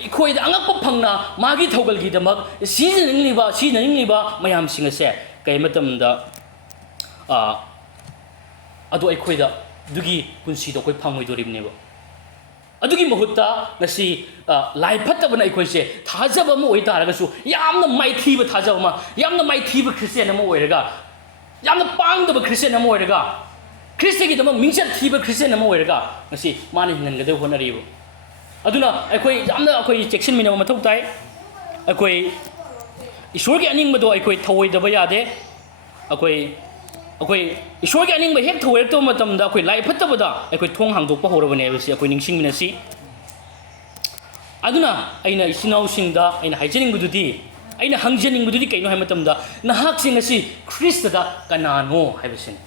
ꯑꯩꯈꯣꯏꯗ ꯑꯉꯛꯄ ꯐꯪꯅ ꯃꯥꯒꯤ ꯊꯧꯒꯜꯒꯤꯗꯃꯛ ꯁꯤꯖꯤꯟꯅꯅꯤꯡꯂꯤꯕ ꯃꯌꯥꯝꯁꯤꯡ ꯑꯁꯦ ꯀꯩ ꯃꯇꯝꯗ ꯑꯗꯣ ꯑꯩꯈꯣꯏꯗ ꯑꯗꯨꯒꯤ ꯄꯨꯟꯁꯤꯗꯣ ꯑꯩꯈꯣꯏ ꯐꯪꯉꯣꯏꯗꯣꯔꯤꯕꯅꯦꯕ ꯑꯗꯨꯒꯤ ꯃꯍꯨꯠꯇ ꯉꯁꯤ ꯂꯥꯏ ꯐꯠꯇꯕꯅ ꯑꯩꯈꯣꯏꯁꯦ ꯊꯥꯖꯕ ꯑꯃ ꯑꯣꯏꯇꯥꯔꯒꯁꯨ ꯌꯥꯝꯅ ꯃꯥꯏꯊꯤꯕ ꯊꯥꯖꯕ ꯑꯃ ꯌꯥꯝꯅ ꯃꯥꯏꯊꯤꯕ ꯈ꯭ꯔꯤꯁꯇꯤꯌꯟ ꯑꯃ ꯑꯣꯏꯔꯒ ꯌꯥꯝꯅ ꯄꯥꯡꯗꯕ ꯈ꯭ꯔꯤꯁꯇꯤꯌꯟ ꯑꯃ ꯑꯣꯏꯔꯒ ꯈ꯭ꯔꯤꯁꯇꯒꯤꯗꯃꯛ ꯃꯤꯡꯆꯠ ꯊꯤꯕ ꯈ꯭ꯔꯤꯁꯇꯤꯌꯟ ꯑꯃ ꯑꯣꯏꯔꯒ ꯉꯁꯤ ꯃꯥꯅ ꯍꯤꯡꯍꯟꯒꯗꯕ ꯍꯣꯠꯅꯔꯤꯕ ꯑꯗꯨꯅ ꯑꯩꯈꯣꯏ ꯆꯦꯛꯁꯤꯟꯃꯤꯟꯅꯕ ꯃꯊꯧ ꯇꯥꯏ ꯑꯩꯈꯣꯏ ꯏꯁꯣꯔꯒꯤ ꯑꯅꯤꯡꯕꯗꯣ ꯑꯩꯈꯣই ꯊꯧꯑꯣꯏꯗꯕ ꯌꯥꯗꯦ ꯑꯩꯈꯣই ꯏꯁꯣꯔꯒꯤ ꯑꯅꯤꯡꯕ ꯍꯦꯛ ꯊꯧꯑꯣꯏꯔꯛꯇꯕ ꯃꯇꯝꯗ ꯑꯩꯈꯣꯏ ꯂꯥꯏ ꯐꯠꯇꯕꯗ ꯑꯩꯈꯣꯏ ꯊꯣꯡ ꯍꯥꯡꯗꯣꯛꯄ ꯍꯧꯔꯕꯅꯦ ꯍꯥꯏꯕꯁꯤ ꯑꯩꯈꯣꯏ ꯅꯤꯡꯁꯤꯡꯃꯤꯟꯅꯁꯤ ꯑꯗꯨꯅ ꯑꯩꯅ ꯏꯆꯤꯟꯅꯥꯎꯁꯤꯡꯗ ꯑꯩꯅ ꯍꯥꯏꯖꯅꯤꯡꯕꯗꯨꯗꯤ ꯑꯩꯅ ꯍꯪꯖꯅꯤꯡꯕꯗꯨꯗꯤ ꯀꯩꯅꯣ ꯍꯥꯏꯕ ꯃꯇꯝꯗ ꯅꯍꯥꯛꯁꯤ ꯉꯁꯤ ꯈ꯭ꯔꯤꯁꯇꯗ ꯀꯅꯥꯅꯣ ꯍꯥꯏꯕꯁꯤꯅꯤ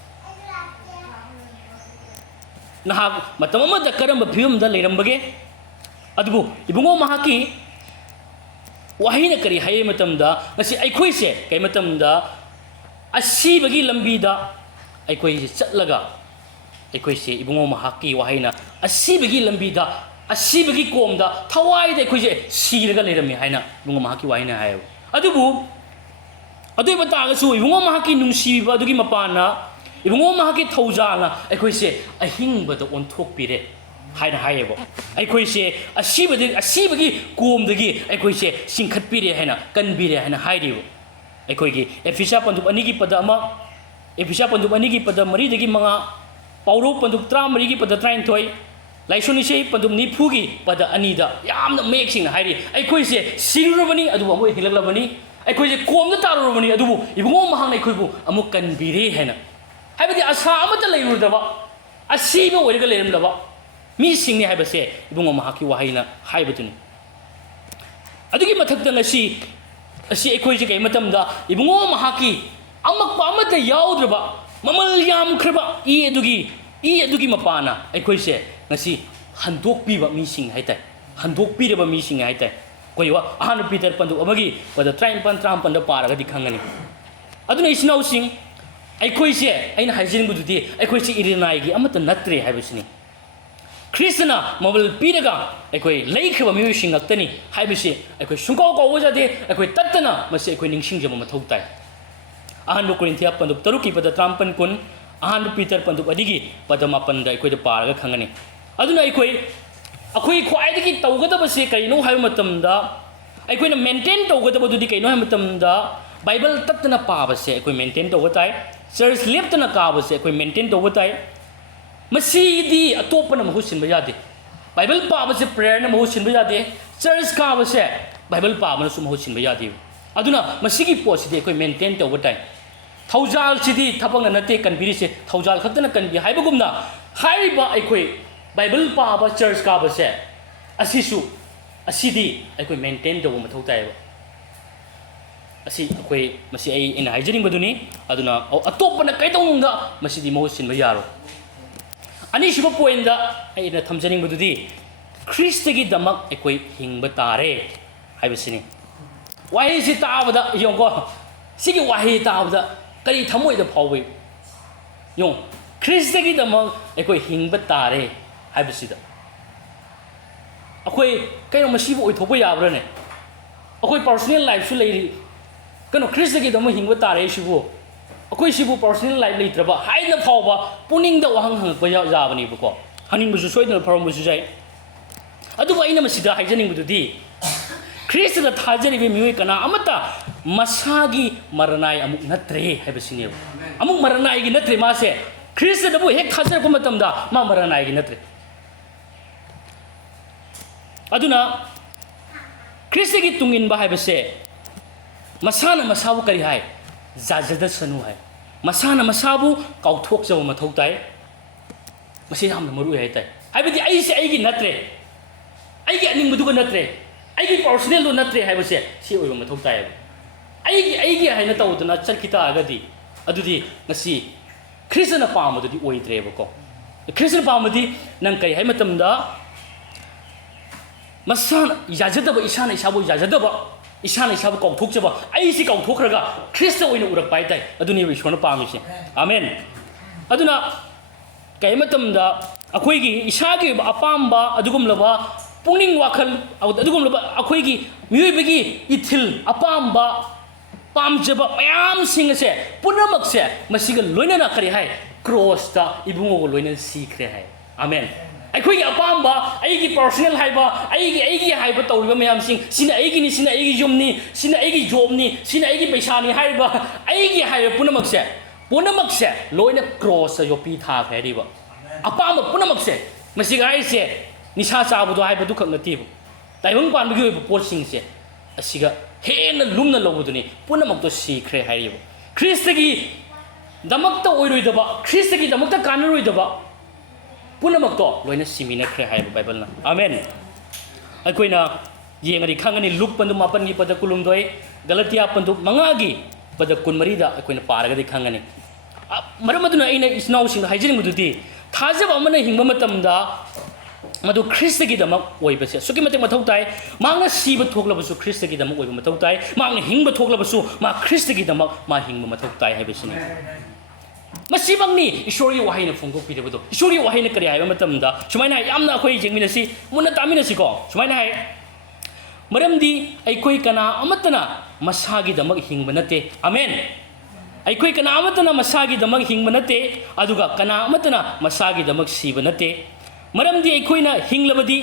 ꯅꯍꯥꯛ ꯃꯇꯝ ꯑꯃꯗ ꯀꯔꯝꯕ ꯐꯤꯕꯝꯗ ꯂꯩꯔꯝꯕꯒꯦ ꯑꯗꯨꯕꯨ ꯏꯕꯨꯡꯉꯣ ꯃꯍꯥꯛꯀꯤ ꯋꯥꯍꯩꯅ ꯀꯔꯤ ꯍꯥꯏꯕ ꯃꯇꯝꯗ ꯉꯁꯤ ꯑꯩꯈꯣꯏꯁꯦ ꯀꯩ ꯃꯇꯝꯗ ꯑꯁꯤꯕꯒꯤ ꯂꯝꯕꯤꯗ ꯑꯩꯈꯣꯏꯁꯦ ꯆꯠꯂꯒ ꯑꯩꯈꯣꯏꯁꯦ ꯏꯕꯨꯡꯉꯣ ꯃꯍꯥꯛꯀꯤ ꯋꯥꯍꯩꯅ ꯑꯁꯤꯕꯒꯤ ꯂꯝꯕꯤꯗ ꯑꯁꯤꯕꯒꯤ ꯀꯣꯝꯗ ꯊꯋꯥꯏꯗ ꯑꯩꯈꯣꯏꯁꯦ ꯁꯤꯔꯒ ꯂꯩꯔꯝꯃꯤ ꯍꯥꯏꯅ ꯏꯕꯨꯡꯉꯣ ꯃꯍꯥꯛꯀꯤ ꯋꯥꯍꯩꯅ ꯍꯥꯏꯌꯦꯕ ꯑꯗꯨꯕꯨ ꯑꯗꯨꯏ ꯃꯇꯥꯡꯗꯁꯨ ꯏꯕꯨꯡꯉꯣ ꯃꯍꯥꯛꯀꯤ ꯅꯨꯡꯁꯤꯕ ꯑꯗꯨꯒꯤ ꯃꯄꯥꯟꯅ ꯏꯕꯨꯡꯉꯣ ꯃꯍꯥꯛꯀꯤ ꯊꯧꯖꯥꯜꯅ ꯑꯩꯈꯣꯏꯁꯦ ꯑꯍꯤꯡꯕꯗ ꯑꯣꯟꯊꯣꯛꯄꯤꯔꯦ ꯍꯥꯏꯅ ꯍꯥꯏꯌꯦꯕ ꯑꯩꯈꯣꯏꯁꯦ ꯑꯁꯤꯕꯒꯤ ꯀꯣꯝꯗꯒꯤ ꯑꯩꯈꯣꯏꯁꯦ ꯆꯤꯡꯈꯠꯄꯤꯔꯦ ꯍꯥꯏꯅ ꯀꯟꯕꯤꯔꯦ ꯍꯥꯏꯅ ꯍꯥꯏꯔꯤꯕ ꯑꯩꯈꯣꯏꯒꯤ ꯑꯦꯐꯤꯁꯤꯌꯥ ꯄꯟꯗꯨꯞ 2ꯒꯤ ꯄꯗ 1 ꯑꯦꯐꯤꯁꯤꯌꯥ ꯄꯟꯗꯨꯞ 2ꯒꯤ ꯄꯗ 4ꯗꯒꯤ 5 ꯄꯥꯎꯔꯧ ꯄꯟꯗꯨꯞ 13ꯒꯤ ꯄꯗ 13 ꯂꯥꯏꯁꯣꯟ ꯏꯁꯩ ꯄꯟꯗꯨꯞ 90ꯒꯤ ꯄꯗ 2ꯗ ꯌꯥꯝꯅ ꯃꯌꯦꯛ ꯁꯦꯡꯅ ꯍꯥꯏꯔꯤ ꯑꯩꯈꯣꯏꯁꯦ ꯁꯤꯔꯨꯔꯕꯅꯤ ꯑꯗꯨꯕꯨ ꯑꯃꯨꯛ ꯍꯤꯡꯂꯛꯂꯕꯅꯤ ꯑꯩꯈꯣꯏꯁꯦ ꯀꯣꯝꯗ ꯇꯥꯔꯨꯔꯕꯅꯤ ꯑꯗꯨꯕꯨ ꯏꯕꯨꯡꯉꯣ ꯃꯍꯥꯛꯅ ꯑꯩꯈꯣꯏꯕꯨ ꯑꯃꯨꯛ ꯀꯟꯕꯤꯔꯦ ꯍꯥꯏꯅ ꯍꯥꯏꯕꯗꯤ ꯑꯁꯥ ꯑꯃꯠꯇ ꯂꯩꯔꯨꯗꯕ ꯑꯁꯤꯕ ꯑꯣꯏꯔꯒ ꯂꯩꯔꯝꯗꯕ ꯃꯤꯁꯤꯡꯅꯤ ꯍꯥꯏꯕꯁꯦ ꯏꯕꯨꯡꯉꯣ ꯃꯍꯥꯛꯀꯤ ꯋꯥꯍꯩꯅ ꯍꯥꯏꯕꯗꯨꯅꯤ ꯑꯗꯨꯒꯤ ꯃꯊꯛꯇ ꯉꯁꯤ ꯑꯁꯤ ꯑꯩꯈꯣꯏꯁꯦ ꯀꯩ ꯃꯇꯝꯗ ꯏꯕꯨꯡꯉꯣ ꯃꯍꯥꯛꯀꯤ ꯑꯃꯛꯄ ꯑꯃꯠꯇ ꯌꯥꯎꯗ꯭ꯔꯕ ꯃꯃꯜ ꯌꯥꯝꯈ꯭ꯔꯕ ꯏ ꯑꯗꯨꯒꯤ ꯃꯄꯥꯅ ꯑꯩꯈꯣꯏꯁꯦ ꯉꯁꯤ ꯍꯟꯗꯣꯛꯄꯤꯕ ꯃꯤꯁꯤꯡ ꯍꯥꯏꯇꯥꯔꯦ ꯍꯟꯗꯣꯛꯄꯤꯔꯕ ꯃꯤꯁꯤꯡ ꯍꯥꯏꯇꯥꯔꯦ ꯑꯩꯈꯣꯏ ꯑꯍꯥꯟꯕ ꯄꯤꯇꯔ ꯄꯟꯗꯨꯞ 1ꯒꯤ ꯄꯗ 53-54 ꯄꯥꯔꯒꯗꯤ ꯈꯪꯒꯅꯤ ꯑꯗꯨꯅ ꯏꯆꯤꯟ ꯏꯅꯥꯎꯁꯤꯡ ꯑꯩꯈꯣꯏꯁꯦ ꯑꯩꯅ ꯍꯥꯏꯖꯅꯤꯡꯕꯗꯨꯗꯤ ꯑꯩꯈꯣꯏꯁꯦ ꯏꯔꯦꯅꯥꯏꯒꯤ ꯑꯃꯠꯇ ꯅꯠꯇ꯭ꯔꯦ ꯍꯥꯏꯕꯁꯤꯅꯤ ꯈ꯭ꯔꯤꯁꯇꯅ ꯃꯃꯜ ꯄꯤꯔꯒ ꯑꯩꯈꯣꯏ ꯂꯩꯈ꯭ꯔꯕ ꯃꯤꯑꯣꯏꯁꯤꯡ ꯉꯥꯛꯇꯅꯤ ꯍꯥꯏꯕꯁꯤ ꯑꯩꯈꯣꯏ ꯁꯨꯡꯀꯥꯎ ꯀꯥꯎꯕ ꯌꯥꯗꯦ ꯑꯩꯈꯣꯏ ꯇꯠꯇꯅ ꯃꯁꯤ ꯑꯩꯈꯣꯏ ꯅꯤꯡꯁꯤꯡꯖꯕ ꯃꯊꯧ ꯇꯥꯏ ꯑꯍꯥꯟꯕ ꯀꯣꯔꯤꯟꯊꯤꯌꯥ ꯄꯟꯗꯨꯞ 6ꯒꯤ ꯄꯗ 53-40 ꯑꯍꯥꯟꯕ ꯄꯤꯇꯔ ꯄꯟꯗꯨꯞ 2ꯒꯤ ꯄꯗ 9ꯗ ꯑꯩꯈꯣꯏꯗ ꯄꯥꯔꯒ ꯈꯪꯒꯅꯤ ꯑꯗꯨꯅ ꯑꯩꯈꯣꯏ ꯈ꯭ꯋꯥꯏꯗꯒꯤ ꯇꯧꯒꯗꯕꯁꯦ ꯀꯔꯤꯅꯣ ꯍꯥꯏꯕ ꯃꯇꯝꯗ ꯑꯩꯈꯣꯏꯅ ꯃꯦꯟꯇꯦꯟ ꯇꯧꯒꯗꯕꯗꯨꯗꯤ ꯀꯩꯅꯣ ꯍꯥꯏꯕ ꯃꯇꯝꯗ ꯕꯥꯏꯕꯜ ꯇꯠꯇꯅ ꯄꯥꯕꯁꯦ ꯑꯩꯈꯣꯏ ꯃꯦꯟꯇꯦꯟ ꯇꯧꯕ ꯇꯥꯏ ꯆꯔꯆ ꯂꯦꯞꯇꯅ ꯀꯥꯕꯁꯦ ꯑꯩꯈꯣꯏ ꯃꯦꯟꯇꯦꯟ ꯇꯧꯕ ꯇꯥꯏ ꯃꯁꯤꯗꯤ ꯑꯇꯣꯞꯄꯅ ꯃꯍꯨꯠ ꯁꯤꯟꯕ ꯌꯥꯗꯦ ꯕꯥꯏꯕꯜ ꯄꯥꯕꯁꯦ ꯄ꯭ꯔꯦꯌꯔꯅ ꯃꯍꯨꯠ ꯁꯤꯟꯕ ꯌꯥꯗꯦ ꯆꯔꯆ ꯀꯥꯕꯁꯦ ꯕꯥꯏꯕꯜ ꯄꯥꯕꯅꯁꯨ ꯃꯍꯨꯠ ꯁꯤꯟꯕ ꯌꯥꯗꯦ ꯑꯗꯨꯅ ꯃꯁꯤꯒꯤ ꯄꯣꯠꯁꯤꯗꯤ ꯑꯩꯈꯣꯏ ꯃꯦꯟꯇꯦꯟ ꯇꯧꯕ ꯇꯥꯏ ꯊꯧꯖꯥꯜꯁꯤꯗꯤ ꯊꯕꯛꯅ ꯅꯠꯇꯦ ꯀꯟꯕꯤꯔꯤꯁꯦ ꯊꯧꯖꯥꯜ ꯈꯛꯇꯅ ꯀꯟꯕꯤ ꯍꯥꯏꯕꯒꯨꯝꯅ ꯍꯥꯏꯔꯤꯕ ꯑꯩꯈꯣꯏ ꯕꯥꯏꯕꯜ ꯄꯥꯕ ꯆꯔꯆ ꯀꯥꯕꯁꯦ ꯑꯁꯤꯗꯤ ꯑꯩꯈꯣই ꯃꯦꯟꯇꯦꯟ ꯇꯧꯕ ꯃꯊꯧ ꯇꯥꯏꯌꯦꯕ ꯃꯁꯤ ꯑꯩꯅ ꯍꯥꯏꯖꯅꯤꯡꯕꯗꯨꯅꯤ ꯑꯗꯨꯅ ꯑꯇꯣꯞꯄꯅ ꯀꯩꯗꯧꯅꯨꯡꯗ ꯃꯁꯤꯗꯤ ꯃꯍꯨꯠ ꯁꯤꯟꯕ ꯌꯥꯔꯣꯏ ꯑꯅꯤꯁꯨꯕ ꯄꯣꯏꯟꯗ ꯑꯩꯅ ꯊꯝꯖꯅꯤꯡꯕꯗꯨꯗꯤ ꯈ꯭ꯔꯤꯁꯇꯒꯤꯗꯃꯛ ꯑꯩꯈꯣꯏ ꯍꯤꯡꯕ ꯇꯥꯔꯦ ꯍꯥꯏꯕꯁꯤꯅꯤ ꯋꯥꯍꯩꯁꯤ ꯇꯥꯕꯗ ꯌꯦꯡꯉꯣ ꯁꯤꯒꯤ ꯋꯥꯍꯩ ꯇꯥꯕꯗ ꯀꯔꯤ ꯊꯃꯣꯏꯗ ꯐꯥꯎꯕ ꯌꯦꯡꯉꯣ ꯈ꯭ꯔꯤꯁꯇꯒꯤꯗꯃꯛ ꯑꯩꯈꯣꯏ ꯍꯤꯡꯕ ꯇꯥꯔꯦ ꯍꯥꯏꯕꯁꯤꯗ ꯑꯩꯈꯣꯏ ꯀꯩꯅꯣ ꯃꯁꯤꯕꯨ ꯑꯣꯏꯊꯣꯛꯄ ꯌꯥꯕ꯭ꯔꯥꯅꯦ ꯑꯩꯈꯣꯏ ꯄꯔꯁꯣꯅꯦꯜ ꯂꯥꯏꯐꯁꯨ ꯂꯩꯔꯤ ꯀꯩꯅꯣ ꯈ꯭ꯔꯤꯁꯇꯒꯤꯗꯃꯛ ꯍꯤꯡꯕ ꯇꯥꯔꯦ ꯁꯤꯕꯨ ꯑꯩꯈꯣꯏ ꯁꯤꯕꯨ ꯄꯔꯁꯣꯅꯦꯜ ꯂꯥꯏꯐ ꯂꯩꯇ꯭ꯔꯕ ꯍꯥꯏꯅ ꯐꯥꯎꯕ ꯄꯨꯛꯅꯤꯡꯗ ꯋꯥꯍꯪ ꯍꯪꯉꯛꯄ ꯌꯥꯕꯅꯦꯕꯀꯣ ꯍꯪꯅꯤꯡꯕꯁꯨ ꯁꯣꯏꯗꯅ ꯐꯥꯎꯔꯝꯕꯁꯨ ꯌꯥꯏ ꯑꯗꯨꯕꯨ ꯑꯩꯅ ꯃꯁꯤꯗ ꯍꯥꯏꯖꯅꯤꯡꯕꯗꯨꯗꯤ ꯈ꯭ꯔꯤꯁꯇꯗ ꯊꯥꯖꯔꯤꯕ ꯃꯤꯑꯣꯏ ꯀꯅꯥ ꯑꯃꯠꯇ ꯃꯁꯥꯒꯤ ꯃꯔꯅꯥꯏ ꯑꯃꯨꯛ ꯅꯠꯇ꯭ꯔꯦ ꯍꯥꯏꯕꯁꯤꯅꯦꯕ ꯑꯃꯨꯛ ꯃꯔꯅꯥꯏꯒꯤ ꯅꯠꯇ꯭ꯔꯦ ꯃꯥꯁꯦ ꯈ꯭ꯔꯤꯁꯇꯗꯕꯨ ꯍꯦꯛ ꯊꯥꯖꯔꯛꯄ ꯃꯇꯝꯗ ꯃꯥ ꯃꯔꯅꯥꯏꯒꯤ ꯅꯠꯇ꯭ꯔꯦ ꯑꯗꯨꯅ ꯈ꯭ꯔꯤꯁꯇꯒꯤ ꯇꯨꯡꯏꯟꯕ ꯍꯥꯏꯕꯁꯦ ꯃꯁꯥꯅ ꯃꯁꯥꯕꯨ ꯀꯔꯤ ꯍꯥꯏ ꯖꯥꯖꯗꯁꯅꯨ ꯍꯥꯏ ꯃꯁꯥꯅ ꯃꯁꯥꯕꯨ ꯀꯥꯎꯊꯣꯛꯆꯕ ꯃꯊꯧ ꯇꯥꯏ ꯃꯁꯤ ꯌꯥꯝꯅ ꯃꯔꯨꯑꯣꯏ ꯍꯥꯏꯇꯥꯏ ꯍꯥꯏꯕꯗꯤ ꯑꯩꯁꯦ ꯑꯩꯒꯤ ꯅꯠꯇ꯭ꯔꯦ ꯑꯩꯒꯤ ꯑꯅꯤꯡꯕꯗꯨꯒ ꯅꯠꯇ꯭ꯔꯦ ꯑꯩꯒꯤ ꯄꯔꯁꯣꯅꯦꯜꯗꯣ ꯅꯠꯇ꯭ꯔꯦ ꯍꯥꯏꯕꯁꯦ ꯁꯤ ꯑꯣꯏꯕ ꯃꯊꯧ ꯇꯥꯏꯌꯦꯕ ꯑꯩꯒꯤ ꯍꯥꯏꯅ ꯇꯧꯗꯅ ꯆꯠꯈꯤ ꯇꯥꯔꯒꯗꯤ ꯑꯗꯨꯗꯤ ꯉꯁꯤ ꯈ꯭ꯔꯤꯁꯇꯅ ꯄꯥꯝꯕꯗꯨꯗꯤ ꯑꯣꯏꯗ꯭ꯔꯦꯕꯀꯣ ꯈ꯭ꯔꯤꯁꯇꯅ ꯄꯥꯝꯕꯗꯤ ꯅꯪ ꯀꯔꯤ ꯍꯥꯏ ꯃꯇꯝꯗ ꯃꯁꯥꯅ ꯌꯥꯖꯗꯕ ꯏꯁꯥꯅ ꯏꯁꯥꯕꯨ ꯌꯥꯖꯗꯕ ꯏꯁꯥꯅ ꯏꯁꯥꯕꯨ ꯀꯥꯎꯊꯣꯛꯆꯕ ꯑꯩꯁꯤ ꯀꯥꯎꯊꯣꯛꯈ꯭ꯔꯒ ꯈ꯭ꯔꯤꯁꯇ ꯑꯣꯏꯅ ꯎꯔꯛꯄ ꯍꯥꯏꯇꯥꯏ ꯑꯗꯨꯅꯦꯕ ꯏꯁꯣꯔꯅ ꯄꯥꯝꯃꯤꯁꯦ ꯑꯥꯃꯦꯟ ꯑꯗꯨꯅ ꯀꯩ ꯃꯇꯝꯗ ꯑꯩꯈꯣꯏꯒꯤ ꯏꯁꯥꯒꯤ ꯑꯣꯏꯕ ꯑꯄꯥꯝꯕ ꯑꯗꯨꯒꯨꯝꯂꯕ ꯄꯨꯛꯅꯤꯡ ꯋꯥꯈꯜ ꯑꯗꯨꯒꯨꯝꯂꯕ ꯑꯩꯈꯣꯏꯒꯤ ꯃꯤꯑꯣꯏꯕꯒꯤ ꯏꯊꯤꯜ ꯑꯄꯥꯝꯕ ꯄꯥꯝꯖꯕ ꯃꯌꯥꯝꯁꯤꯡ ꯑꯁꯦ ꯄꯨꯝꯅꯃꯛꯁꯦ ꯃꯁꯤꯒ ꯂꯣꯏꯅꯅ ꯀꯔꯤ ꯍꯥꯏ ꯀ꯭ꯔꯣꯁꯇ ꯏꯕꯨꯡꯉꯣꯒ ꯂꯣꯏꯅꯅ ꯁꯤꯈ꯭ꯔꯦ ꯍꯥꯏ ꯑꯥꯃꯦꯟ ꯑꯩꯈꯣꯏꯒꯤ ꯑꯄꯥꯝꯕ ꯑꯩꯒꯤ ꯄꯔꯁꯣꯅꯦꯜ ꯍꯥꯏꯕ ꯑꯩꯒꯤ ꯍꯥꯏꯕ ꯇꯧꯔꯤꯕ ꯃꯌꯥꯝꯁꯤꯡ ꯁꯤꯅ ꯑꯩꯒꯤꯅꯤ ꯁꯤꯅ ꯑꯩꯒꯤ ꯌꯨꯝꯅꯤ ꯁꯤꯅ ꯑꯩꯒꯤ ꯖꯣꯕꯅꯤ ꯁꯤꯅ ꯑꯩꯒꯤ ꯄꯩꯁꯥꯅꯤ ꯍꯥꯏꯔꯤꯕ ꯑꯩꯒꯤ ꯍꯥꯏꯕ ꯄꯨꯝꯅꯃꯛꯁꯦ ꯂꯣꯏꯅ ꯀ꯭ꯔꯣꯁꯇ ꯌꯣꯄꯤ ꯊꯥꯈ꯭ꯔꯦ ꯍꯥꯏꯔꯤꯕ ꯑꯄꯥꯝꯕ ꯄꯨꯝꯅꯃꯛꯁꯦ ꯃꯁꯤꯒ ꯍꯥꯏꯔꯤꯁꯦ ꯅꯤꯁꯥ ꯆꯥꯕꯗꯣ ꯍꯥꯏꯕꯗꯨ ꯈꯛ ꯅꯠꯇꯦꯕ ꯇꯥꯏꯕꯪ ꯄꯥꯟꯕꯒꯤ ꯑꯣꯏꯕ ꯄꯣꯠꯁꯤꯡꯁꯦ ꯑꯁꯤꯒ ꯍꯦꯟꯅ ꯂꯨꯝꯅ ꯂꯧꯕꯗꯨꯅꯤ ꯄꯨꯝꯅꯃꯛꯇꯣ ꯁꯤꯈ꯭ꯔꯦ ꯍꯥꯏꯔꯤꯕ ꯈ꯭ꯔꯤꯁꯇꯒꯤꯗꯃꯛꯇ ꯑꯣꯏꯔꯣꯏꯗꯕ ꯈ꯭ꯔꯤꯁꯇꯒꯤꯗꯃꯛꯇ ꯀꯥꯟꯅꯔꯣꯏꯗꯕ ꯄꯨꯝꯅꯃꯛꯇꯣ ꯂꯣꯏꯅ ꯁꯤꯃꯤꯟꯅꯈ꯭ꯔꯦ ꯍꯥꯏꯕ ꯕꯥꯏꯕꯜꯅ ꯑꯥꯃꯦꯟ ꯑꯩꯈꯣꯏꯅ ꯌꯦꯡꯉꯗꯤ ꯈꯪꯒꯅꯤ ꯂꯨꯛ ꯄꯟꯗꯨꯞ 9ꯒꯤ ꯄꯗ 12 ꯒꯂꯇꯤꯌꯥ ꯄꯟꯗꯨꯞ 5ꯒꯤ ꯄꯗ 24ꯗ ꯑꯩꯈꯣꯏꯅ ꯄꯥꯔꯒꯗꯤ ꯈꯪꯒꯅꯤ ꯃꯔꯝ ꯑꯗꯨꯅ ꯑꯩꯅ ꯏꯆꯤꯟꯅꯥꯎꯁꯤꯡꯗ ꯍꯥꯏꯖꯅꯤꯡꯕꯗꯨꯗꯤ ꯊꯥꯖꯕ ꯑꯃꯅ ꯍꯤꯡꯕ ꯃꯇꯝꯗ ꯃꯗꯨ ꯈ꯭ꯔꯤꯁꯇꯒꯤꯗꯃꯛ ꯑꯣꯏꯕꯁꯦ ꯑꯁꯨꯛꯀꯤ ꯃꯇꯤꯛ ꯃꯊꯧ ꯇꯥꯏ ꯃꯥꯅ ꯁꯤꯕ ꯊꯣꯛꯂꯕꯁꯨ ꯈ꯭ꯔꯤꯁꯇꯒꯤꯗꯃꯛ ꯑꯣꯏꯕ ꯃꯊꯧ ꯇꯥꯏ ꯃꯥꯅ ꯍꯤꯡꯕ ꯊꯣꯛꯂꯕꯁꯨ ꯃꯥ ꯈ꯭ꯔꯤꯁꯇꯒꯤꯗꯃꯛ ꯃꯥ ꯍꯤꯡꯕ ꯃꯊꯧ ꯇꯥꯏ ꯍꯥꯏꯕꯁꯤꯅꯤ ꯃꯁꯤꯃꯛꯅꯤ ꯏꯁꯣꯔꯒꯤ ꯋꯥꯍꯩꯅ ꯐꯣꯡꯗꯣꯛꯄꯤꯔꯕꯗꯣ ꯏꯁꯣꯔꯒꯤ ꯋꯥꯍꯩꯅ ꯀꯔꯤ ꯍꯥꯏꯕ ꯃꯇꯝꯗ ꯁꯨꯃꯥꯏꯅ ꯍꯥꯏ ꯌꯥꯝꯅ ꯑꯩꯈꯣꯏ ꯌꯦꯡꯃꯤꯟꯅꯁꯤ ꯃꯨꯟꯅ ꯇꯥꯃꯤꯟꯅꯁꯤꯀꯣ ꯁꯨꯃꯥꯏꯅ ꯍꯥꯏ ꯃꯔꯝꯗꯤ ꯑꯩꯈꯣꯏ ꯀꯅꯥ ꯑꯃꯠꯇꯅ ꯃꯁꯥꯒꯤꯗꯃꯛ ꯍꯤꯡꯕ ꯅꯠꯇꯦ ꯑꯃꯦꯟ ꯑꯩꯈꯣꯏ ꯀꯅꯥ ꯑꯃꯠꯇꯅ ꯃꯁꯥꯒꯤꯗꯃꯛ ꯍꯤꯡꯕ ꯅꯠꯇꯦ ꯑꯗꯨꯒ ꯀꯅꯥ ꯑꯃꯠꯇꯅ ꯃꯁꯥꯒꯤꯗꯃꯛ ꯁꯤꯕ ꯅꯠꯇꯦ ꯃꯔꯝꯗꯤ ꯑꯩꯈꯣꯏꯅ hinglabadi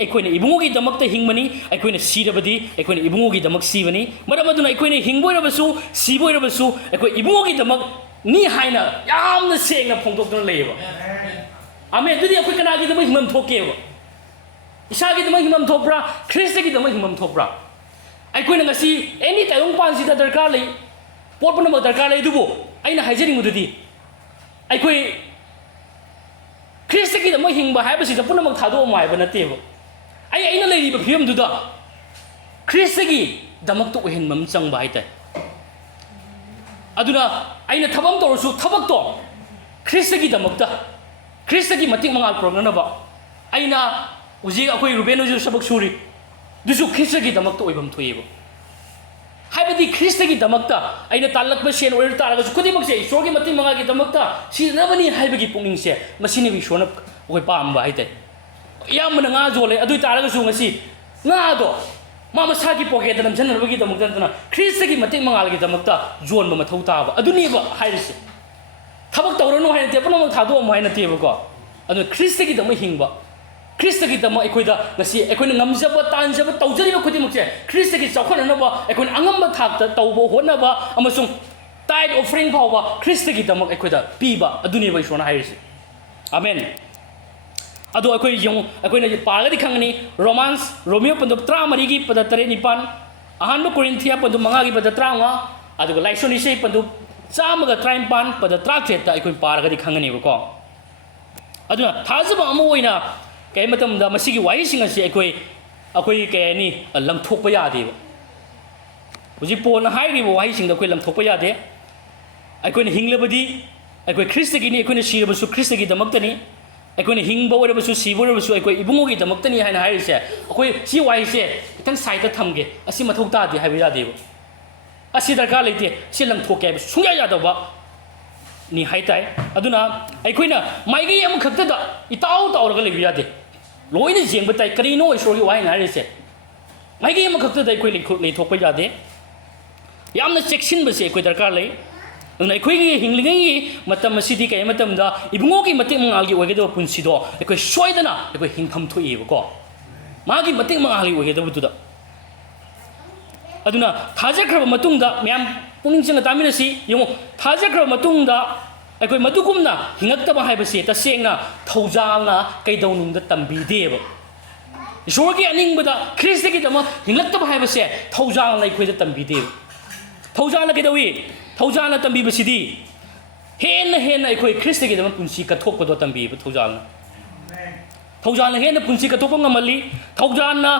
ꯑꯩꯈꯣꯏꯅ ꯏꯕꯨꯡꯒꯤꯗꯃꯛꯇ ꯍꯤꯡꯕꯅꯤ ꯑꯩꯈꯣꯏꯅ ꯁꯤꯔꯕꯗꯤ ꯑꯩꯈꯣꯏꯅ ꯏꯕꯨꯡꯒꯤꯗꯃꯛ ꯁꯤꯕꯅꯤ ꯃꯔꯝ ꯑꯗꯨꯅ ꯑꯩꯈꯣꯏꯅ ꯍꯤꯡꯕꯣꯏꯔꯕꯁꯨ ꯁꯤꯕꯣꯏꯔꯕꯁꯨ ꯑꯩꯈꯣꯏ ꯏꯕꯨꯡꯒꯤꯗꯃꯛ ꯅꯤ ꯍꯥꯏꯅ ꯌꯥꯝꯅ ꯁꯦꯡꯅ ꯐꯣꯡꯗꯣꯛꯇꯨꯅ ꯂꯩꯌꯦꯕ ꯑꯃꯦꯟ ꯑꯗꯨꯗꯤ ꯑꯩꯈꯣꯏ ꯀꯅꯥꯒꯤꯗꯃꯛ ꯍꯤꯡꯐꯝ ꯊꯣꯛꯀꯦꯕ ꯏꯁꯥꯒꯤꯗꯃꯛ ꯍꯤꯡꯐꯝ ꯊꯣꯛꯄ꯭ꯔꯥ ꯈ꯭ꯔꯤꯁꯇꯒꯤꯗꯃꯛ ꯍꯤꯡꯐꯝ ꯊꯣꯛꯄ꯭ꯔꯥ ꯑꯩꯈꯣꯏꯅ ꯉꯁꯤ ꯑꯦꯅꯤ ꯇꯥꯏꯕꯪꯄꯥꯟꯁꯤꯗ ꯗꯔꯀꯥꯔ ꯂꯩ ꯄꯣꯠ ꯄꯨꯝꯅꯃꯛ ꯗꯔꯀꯥꯔ ꯂꯩ ꯑꯗꯨꯕꯨ ꯑꯩꯅ ꯍꯥꯏꯖꯅꯤꯡꯕꯗꯨꯗꯤ ꯑꯩꯈꯣꯏ ꯈ꯭ꯔꯤꯁꯇꯒꯤꯗꯃꯛ ꯍꯤꯡꯕ ꯍꯥꯏꯕꯁꯤꯗ ꯄꯨꯝꯅꯃꯛ ꯊꯥꯗꯣꯛꯑꯝꯃꯣ ꯍꯥꯏꯕ ꯅꯠꯇꯦꯕ ꯑꯩꯅ ꯂꯩꯔꯤꯕ ꯐꯤꯕꯝꯗꯨꯗ ꯈ꯭ꯔꯤꯁꯇꯒꯤꯗꯃꯛꯇ ꯑꯣꯏꯍꯟꯕ ꯑꯃ ꯆꯪꯕ ꯍꯥꯏꯇꯥꯔꯦ ꯑꯗꯨꯅ ꯑꯩꯅ ꯊꯕꯛ ꯑꯃ ꯇꯧꯔꯁꯨ ꯊꯕꯛꯇꯣ ꯈ꯭ꯔꯤꯁꯇꯒꯤꯗꯃꯛꯇ ꯈ꯭ꯔꯤꯁꯇꯒꯤ ꯃꯇꯤꯛ ꯃꯉꯥꯜ ꯄꯨꯔꯛꯅꯅꯕ ꯑꯩꯅ ꯍꯧꯖꯤꯛ ꯑꯩꯈꯣꯏ ꯔꯨꯕꯦꯟ ꯍꯣꯏꯁꯨ ꯊꯕꯛ ꯁꯨꯔꯤ ꯑꯗꯨꯁꯨ ꯈ꯭ꯔꯤꯁꯇꯒꯤꯗꯃꯛꯇ ꯑꯣꯏꯐꯝ ꯊꯣꯛꯑꯦꯕ ꯍꯥꯏꯕꯗꯤ ꯈ꯭ꯔꯤꯁꯇꯒꯤꯗꯃꯛꯇ ꯑꯩꯅ ꯇꯥꯜꯂꯛꯄ ꯁꯦꯟ ꯑꯣꯏꯔ ꯇꯥꯔꯒꯁꯨ ꯈꯨꯗꯤꯡꯃꯛꯁꯦ ꯏꯁꯣꯔꯒꯤ ꯃꯇꯤꯛ ꯃꯉꯥꯜꯒꯤꯗꯃꯛꯇ ꯁꯤꯖꯤꯟꯅꯕꯅꯤ ꯍꯥꯏꯕꯒꯤ ꯄꯨꯛꯅꯤꯡꯁꯦ ꯃꯁꯤꯅꯦꯕ ꯏꯁꯣꯔꯅ ꯑꯩꯈꯣꯏ ꯄꯥꯝꯕ ꯍꯥꯏꯇꯥꯔꯦ ꯑꯌꯥꯝꯕꯅ ꯉꯥ ꯌꯣꯜꯂꯦ ꯑꯗꯨ ꯑꯣꯏ ꯇꯥꯔꯒꯁꯨ ꯉꯁꯤ ꯉꯥꯗꯣ ꯃꯥ ꯃꯁꯥꯒꯤ ꯄꯣꯀꯦꯠꯇ ꯅꯝꯁꯤꯟꯅꯕꯒꯤꯗꯃꯛꯇ ꯅꯠꯇꯅ ꯈ꯭ꯔꯤꯁꯇꯒꯤ ꯃꯇꯤꯛ ꯃꯉꯥꯜꯒꯤꯗꯃꯛꯇ ꯌꯣꯟꯕ ꯃꯊꯧ ꯇꯥꯕ ꯑꯗꯨꯅꯦꯕ ꯍꯥꯏꯔꯤꯁꯦ ꯊꯕꯛ ꯇꯧꯔꯅꯨ ꯍꯥꯏ ꯅꯠꯇꯦ ꯄꯨꯝꯅꯃꯛ ꯊꯥꯗꯣꯛꯑꯝꯃꯣ ꯍꯥꯏ ꯅꯠꯇꯦꯕꯀோ ꯑꯗꯨꯅ ꯈ꯭ꯔꯤꯁꯇꯒꯤꯗꯃꯛ ꯍꯤꯡꯕ ꯈ꯭ꯔꯤꯁꯇꯒꯤꯗꯃꯛ ꯑꯩꯈꯣꯏꯗ ꯉꯁꯤ ꯑꯩꯈꯣꯏꯅ ꯉꯝꯖꯕ ꯇꯥꯟꯖꯕ ꯇꯧꯖꯔꯤꯕ ꯈꯨꯗꯤꯡꯃꯛꯁꯦ ꯈ꯭ꯔꯤꯁꯇꯒꯤ ꯆꯥꯎꯈꯠꯅꯅꯕ ꯑꯩꯈꯣꯏꯅ ꯑꯉꯝꯕ ꯊꯥꯛꯇ ꯇꯧꯕ ꯍꯣꯠꯅꯕ ꯑꯃꯁꯨꯡ ꯇꯥꯏꯠ ꯑꯣꯐꯔꯤꯡ ꯐꯥꯎꯕ ꯈ꯭ꯔꯤꯁꯇꯒꯤꯗꯃꯛ ꯑꯩꯈꯣꯏꯗ ꯄꯤꯕ ꯑꯗꯨꯅꯦꯕ ꯏꯁꯣꯔꯅ ꯍꯥꯏꯔꯤꯁꯦ ꯑꯃꯦꯟ ꯑꯗꯣ ꯑꯩꯈꯣꯏ ꯌꯦꯡꯉꯨ ꯑꯩꯈꯣꯏꯅ ꯄꯥꯔꯒꯗꯤ ꯈꯪꯒꯅꯤ ꯔꯣꯃꯥꯟꯁ ꯔꯣꯃꯤꯌꯣ ꯄꯟꯗꯨꯞ 13ꯒꯤ ꯄꯗ 7-9 ꯑꯍꯥꯟꯕ ꯀꯣꯔꯤꯟꯊꯤꯌꯥ ꯄꯟꯗꯨꯞ 5ꯒꯤ ꯄꯗ 35 ꯑꯗꯨꯒ ꯂꯥꯏꯁꯣꯟ ꯏꯁꯩ ꯄꯟꯗꯨꯞ 153 ꯄꯗ 17ꯇ ꯑꯩꯈꯣꯏ ꯄꯥꯔꯒꯗꯤ ꯈꯪꯒꯅꯦꯕꯀꯣ ꯑꯗꯨꯅ ꯊꯥꯖꯕ ꯑꯃ ꯑꯣꯏꯅ ꯀꯩ ꯃꯇꯝꯗ ꯃꯁꯤꯒꯤ ꯋꯥꯍꯩꯁꯤꯡ ꯑꯁꯤ ꯑꯩꯈꯣꯏ ꯀꯩ ꯍꯥꯏꯅꯤ ꯂꯪꯊꯣꯛꯄ ꯌꯥꯗꯦꯕ ꯍꯧꯖꯤꯛ ꯄꯣꯜꯅ ꯍꯥꯏꯔꯤꯕ ꯋꯥꯍꯩꯁꯤꯡꯗ ꯑꯩꯈꯣꯏ ꯂꯪꯊꯣꯛꯄ ꯌꯥꯗꯦ ꯑꯩꯈꯣꯏꯅ ꯍꯤꯡꯂꯕꯗꯤ ꯑꯩꯈꯣꯏ ꯈ꯭ꯔꯤꯁꯇꯒꯤꯅꯤ ꯑꯩꯈꯣꯏꯅ ꯁꯤꯔꯕꯁꯨ ꯈ꯭ꯔꯤꯁꯇꯒꯤꯗꯃꯛꯇꯅꯤ ꯑꯩꯈꯣꯏꯅ ꯍꯤꯡꯕ ꯑꯣꯏꯔꯕꯁꯨ ꯁꯤꯕ ꯑꯣꯏꯔꯕꯁꯨ ꯑꯩꯈꯣꯏ ꯏꯕꯨꯡꯒꯤꯗꯃꯛꯇꯅꯤ ꯍꯥꯏꯅ ꯍꯥꯏꯔꯤꯁꯦ ꯑꯩꯈꯣꯏ ꯁꯤ ꯋꯥꯍꯩꯁꯦ ꯈꯤꯇꯪ ꯁꯥꯏꯗ ꯊꯝꯒꯦ ꯑꯁꯤ ꯃꯊꯧ ꯇꯥꯗꯦ ꯍꯥꯏꯕ ꯌꯥꯗꯦꯕ ꯑꯁꯤ ꯗꯔꯀꯥꯔ ꯂꯩꯇꯦ ꯁꯤ ꯂꯪꯊꯣꯛꯀꯦ ꯍꯥꯏꯕ ꯁꯨꯡꯌꯥ ꯌꯥꯗꯕ ꯅꯤ ꯍꯥꯏꯇꯥꯏ ꯑꯗꯨꯅ ꯑꯩꯈꯣꯏꯅ ꯃꯥꯏꯀꯩ ꯑꯃꯈꯛꯇꯗ ꯏꯇꯥꯎ ꯇꯥꯎꯔꯒ ꯂꯩꯕ ꯌꯥꯗꯦ ꯂꯣꯏꯅ ꯌꯦꯡꯕ ꯇꯥꯏ ꯀꯔꯤꯅꯣ ꯏꯁꯣꯔꯒꯤ ꯋꯥꯍꯩꯅ ꯍꯥꯏꯔꯤꯁꯦ ꯃꯥꯏꯀꯩ ꯑꯃꯈꯛꯇꯗ ꯑꯩꯈꯣꯏ ꯂꯩꯊꯣꯛꯄ ꯌꯥꯗꯦ ꯌꯥꯝꯅ ꯆꯦꯛꯁꯤꯟꯕꯁꯦ ꯑꯩꯈꯣꯏ ꯗꯔꯀꯥꯔ ꯂꯩ ꯑꯗꯨꯅ ꯑꯩꯈꯣꯏꯒꯤ ꯍꯤꯡꯂꯤꯉꯩꯒꯤ ꯃꯇꯝ ꯑꯁꯤꯗꯤ ꯀꯩ ꯃꯇꯝꯗ ꯏꯕꯨꯡꯉꯣꯒꯤ ꯃꯇꯤꯛ ꯃꯉꯥꯜꯒꯤ ꯑꯣꯏꯒꯗꯕ ꯄꯨꯟꯁꯤꯗꯣ ꯑꯩꯈꯣꯏ ꯁꯣꯏꯗꯅ ꯑꯩꯈꯣই ꯍꯤꯡꯐꯝ ꯊꯣꯛꯏꯕꯀꯣ ꯃꯥꯒꯤ ꯃꯇꯤꯛ ꯃꯉꯥꯜꯒꯤ ꯑꯣꯏꯒꯗꯕꯗꯨꯗ ꯑꯗꯨꯅ ꯊꯥꯖꯈ꯭ꯔꯕ ꯃꯇꯨꯡꯗ ꯃꯌꯥꯝ ꯄꯨꯛꯅꯤꯡ ꯆꯪꯅ ꯇꯥꯃꯤꯟꯅꯁꯤ ꯌꯦꯡꯉꯨ ꯊꯥꯖꯈ꯭ꯔꯕ ꯃꯇꯨꯡꯗ ꯑꯩꯈꯣꯏ ꯃꯗꯨꯒꯨꯝꯅ ꯍꯤꯡꯉꯛꯇꯕ ꯍꯥꯏꯕꯁꯤ ꯇꯁꯦꯡꯅ ꯊꯧꯖꯥꯜꯅ ꯀꯩꯗꯧꯅꯨꯡꯗ ꯇꯝꯕꯤꯗꯦꯕ ꯏꯁꯣꯔꯒꯤ ꯑꯅꯤꯡꯕꯗ ꯈ꯭ꯔꯤꯁꯇꯒꯤꯗꯃꯛ ꯍꯤꯡꯂꯛꯇꯕ ꯍꯥꯏꯕꯁꯦ ꯊꯧꯖꯥꯜꯅ ꯑꯩꯈꯣꯏꯗ ꯇꯝꯕꯤꯗꯦꯕ ꯊꯧꯖꯥꯜꯅ ꯀꯩꯗꯧꯏ ꯊꯧꯖꯥꯜꯅ ꯇꯝꯕꯤꯕꯁꯤꯗꯤ ꯍꯦꯟꯅ ꯑꯩꯈꯣꯏ ꯈ꯭ꯔꯤꯁꯇꯒꯤꯗꯃꯛ ꯄꯨꯟꯁꯤ ꯀꯠꯊꯣꯛꯄꯗꯣ ꯇꯝꯕꯤꯕ ꯊꯧꯖꯥꯜꯅ ꯍꯦꯟꯅ ꯄꯨꯟꯁꯤ ꯀꯠꯊꯣꯛꯄ ꯉꯝꯍꯜꯂꯤ ꯊꯧꯖꯥꯜꯅ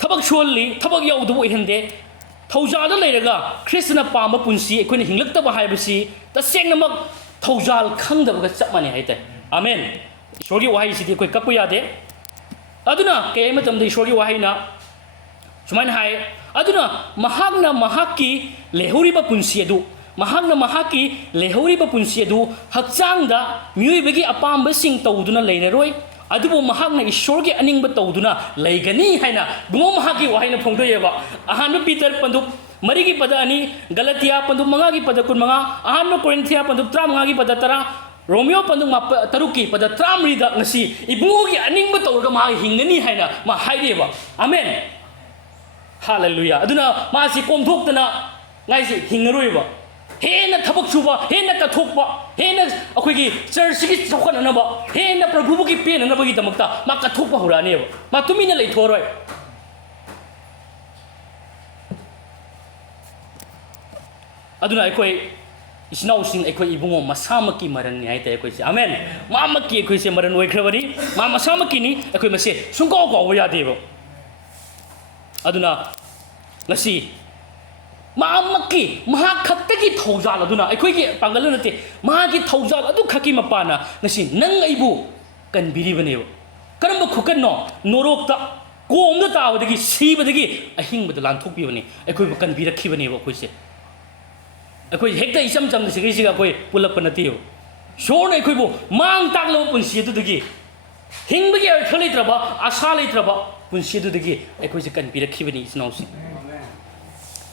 ꯊꯕꯛ ꯁꯨꯍꯜꯂꯤ ꯊꯕꯛ ꯌꯥꯎꯗꯕ ꯑꯣꯏꯍꯟꯗꯦ ꯊꯧꯖꯥꯜꯗ ꯂꯩꯔꯒ ꯈ꯭ꯔꯤꯁꯇꯅ ꯄꯥꯝꯕ ꯄꯨꯟꯁꯤ ꯑꯩꯈꯣꯏꯅ ꯍꯤꯡꯂꯛꯇꯕ ꯍꯥꯏꯕꯁꯤ ꯇꯁꯦꯡꯅꯃꯛ ꯊꯧꯖꯥꯜ ꯈꯪꯗꯕꯒ ꯆꯞ ꯃꯥꯟꯅꯩ ꯍꯥꯏꯇꯥꯔꯦ ꯑꯃꯦꯟ ꯏꯁꯣꯔꯒꯤ ꯋꯥꯍꯩꯁꯤꯗꯤ ꯑꯩꯈꯣꯏ ꯀꯛꯄ ꯌꯥꯗꯦ ꯑꯗꯨꯅ ꯀꯩ ꯃꯇꯝꯗ ꯏꯁꯣꯔꯒꯤ ꯋꯥꯍꯩꯅ ꯁꯨꯃꯥꯏꯅ ꯍꯥꯏ ꯑꯗꯨꯅ ꯃꯍꯥꯛꯅ ꯃꯍꯥꯛꯀꯤ ꯂꯩꯍꯧꯔꯤꯕ ꯄꯨꯟꯁꯤ ꯑꯗꯨ ꯍꯛꯆꯥꯡꯗ ꯃꯤꯑꯣꯏꯕꯒꯤ ꯑꯄꯥꯝꯕꯁꯤꯡ ꯇꯧꯗꯨꯅ ꯂꯩꯔꯔꯣꯏ ꯑꯗꯨꯕꯨ ꯃꯍꯥꯛꯅ ꯏꯁꯣꯔꯒꯤ ꯑꯅꯤꯡꯕ ꯇꯧꯗꯨꯅ ꯂꯩꯒꯅꯤ ꯍꯥꯏꯅ ꯕꯨꯡꯉꯣ ꯃꯍꯥꯛꯀꯤ ꯋꯥꯍꯩꯅ ꯐꯣꯡꯗꯣꯛꯑꯦꯕ ꯑꯍꯥꯟꯕ ꯄꯤꯇꯔ ꯄꯟꯗꯨꯞ 4ꯒꯤ ꯄꯗ 2 ꯒꯂꯇꯤꯌꯥ ꯄꯟꯗꯨꯞ 5ꯒꯤ ꯄꯗ 15 ꯑꯍꯥꯟꯕ ꯀꯣꯔꯤꯟꯊꯤꯌꯥ ꯄꯟꯗꯨꯞ 15ꯒꯤ ꯄꯗ 10 ꯔꯣꯃꯤꯌꯣ ꯄꯟꯗꯨꯞ 3ꯒꯤ ꯄꯗ 13ꯗ ꯉꯁꯤ ꯏꯕꯨꯡꯉꯣꯒꯤ ꯑꯅꯤꯡꯕ ꯇꯧꯔꯒ ꯃꯍꯥꯛ ꯍꯤꯡꯒꯅꯤ ꯍꯥꯏꯅ ꯃꯥ ꯍꯥꯏꯔꯦꯕ ꯑꯃꯦꯟ ꯍꯥꯂꯦꯂꯨꯌꯥ ꯑꯗꯨꯅ ꯃꯥꯁꯤ ꯀꯣꯝꯊꯣꯛꯇꯅ ꯉꯥꯏꯁꯤ ꯍꯤꯡꯉꯔꯣꯏꯕ ꯍꯦꯟꯅ ꯊꯕꯛ ꯁꯨꯕ ꯍꯦꯟꯅ ꯀꯠꯊꯣꯛꯄ ꯍꯦꯟꯅ ꯑꯩꯈꯣꯏꯒꯤ ꯆꯔꯆꯁꯤꯒꯤ ꯆꯥꯎꯈꯠꯅꯅꯕ ꯍꯦꯟꯅ ꯄ꯭ꯔꯚꯨꯕꯨꯒꯤ ꯄꯦꯟꯅꯅꯕꯒꯤꯗꯃꯛꯇ ꯃꯥ ꯀꯠꯊꯣꯛꯄ ꯍꯧꯔꯛꯑꯅꯦꯕ ꯃꯥ ꯇꯨꯃꯤꯟꯅ ꯂꯩꯊꯣꯛꯑꯔꯣꯏ ꯑꯗꯨꯅ ꯑꯩꯈꯣꯏ ꯏꯆꯤꯟꯅꯥꯎꯁꯤꯡ ꯑꯩꯈꯣꯏ ꯏꯕꯨꯡꯉꯣ ꯃꯁꯥꯃꯛꯀꯤ ꯃꯔꯟꯅꯤ ꯍꯥꯏꯇꯥꯔꯦ ꯑꯩꯈꯣꯏꯁꯦ ꯑꯃꯦꯟ ꯃꯥꯃꯛꯀꯤ ꯑꯩꯈꯣꯏꯁꯦ ꯃꯔꯟ ꯑꯣꯏꯈ꯭ꯔꯕꯅꯤ ꯃꯥ ꯃꯁꯥꯃꯛꯀꯤꯅꯤ ꯑꯩꯈꯣꯏ ꯃꯁꯦ ꯁꯨꯡꯀꯥꯎ ꯀꯥꯎꯕ ꯌꯥꯗꯦꯕ ꯑꯗꯨꯅ ꯉꯁꯤ ꯃꯍꯥꯛꯃꯛꯀꯤ ꯃꯍꯥꯛ ꯈꯛꯇꯒꯤ ꯊꯧꯖꯥꯜ ꯑꯗꯨꯅ ꯑꯩꯈꯣꯏꯒꯤ ꯄꯥꯡꯒꯜ ꯅꯠꯇꯦ ꯃꯍꯥꯛꯀꯤ ꯊꯧꯖꯥꯜ ꯑꯗꯨ ꯈꯛꯀꯤ ꯃꯄꯥꯟꯅ ꯉꯁꯤ ꯅꯪ ꯑꯩꯕꯨ ꯀꯟꯕꯤꯔꯤꯕꯅꯦꯕ ꯀꯔꯝꯕ ꯈꯨꯀꯟꯅꯣ ꯅꯣꯔꯣꯛꯇ ꯀꯣꯝꯗ ꯇꯥꯕꯗꯒꯤ ꯁꯤꯕꯗꯒꯤ ꯑꯍꯤꯡꯕꯗ ꯂꯥꯟꯊꯣꯛꯄꯤꯕꯅꯤ ꯑꯩꯈꯣꯏꯕꯨ ꯀꯟꯕꯤꯔꯛꯈꯤꯕꯅꯦꯕ ꯑꯩꯈꯣꯏꯁꯦ ꯑꯩꯈꯣꯏ ꯍꯦꯛꯇ ꯏꯆꯝ ꯆꯝꯅ ꯁꯤꯒꯩꯁꯤꯒ ꯑꯩꯈꯣꯏ ꯄꯨꯜꯂꯛꯄ ꯅꯠꯇꯦꯕ ꯏꯁꯣꯔꯅ ꯑꯩꯈꯣꯏꯕꯨ ꯃꯥꯡ ꯇꯥꯛꯂꯕ ꯄꯨꯟꯁꯤ ꯑꯗꯨꯗꯒꯤ ꯍꯤꯡꯕꯒꯤ ꯑꯔꯊ ꯂꯩꯇ꯭ꯔꯕ ꯑꯁꯥ ꯂꯩꯇ꯭ꯔꯕ ꯄꯨꯟꯁꯤꯗꯨꯗꯒꯤ ꯑꯩꯈꯣꯏꯁꯦ ꯀꯟꯕꯤꯔꯛꯈꯤꯕꯅꯤ ꯏꯆꯤꯟꯅꯥꯎꯁꯤꯡ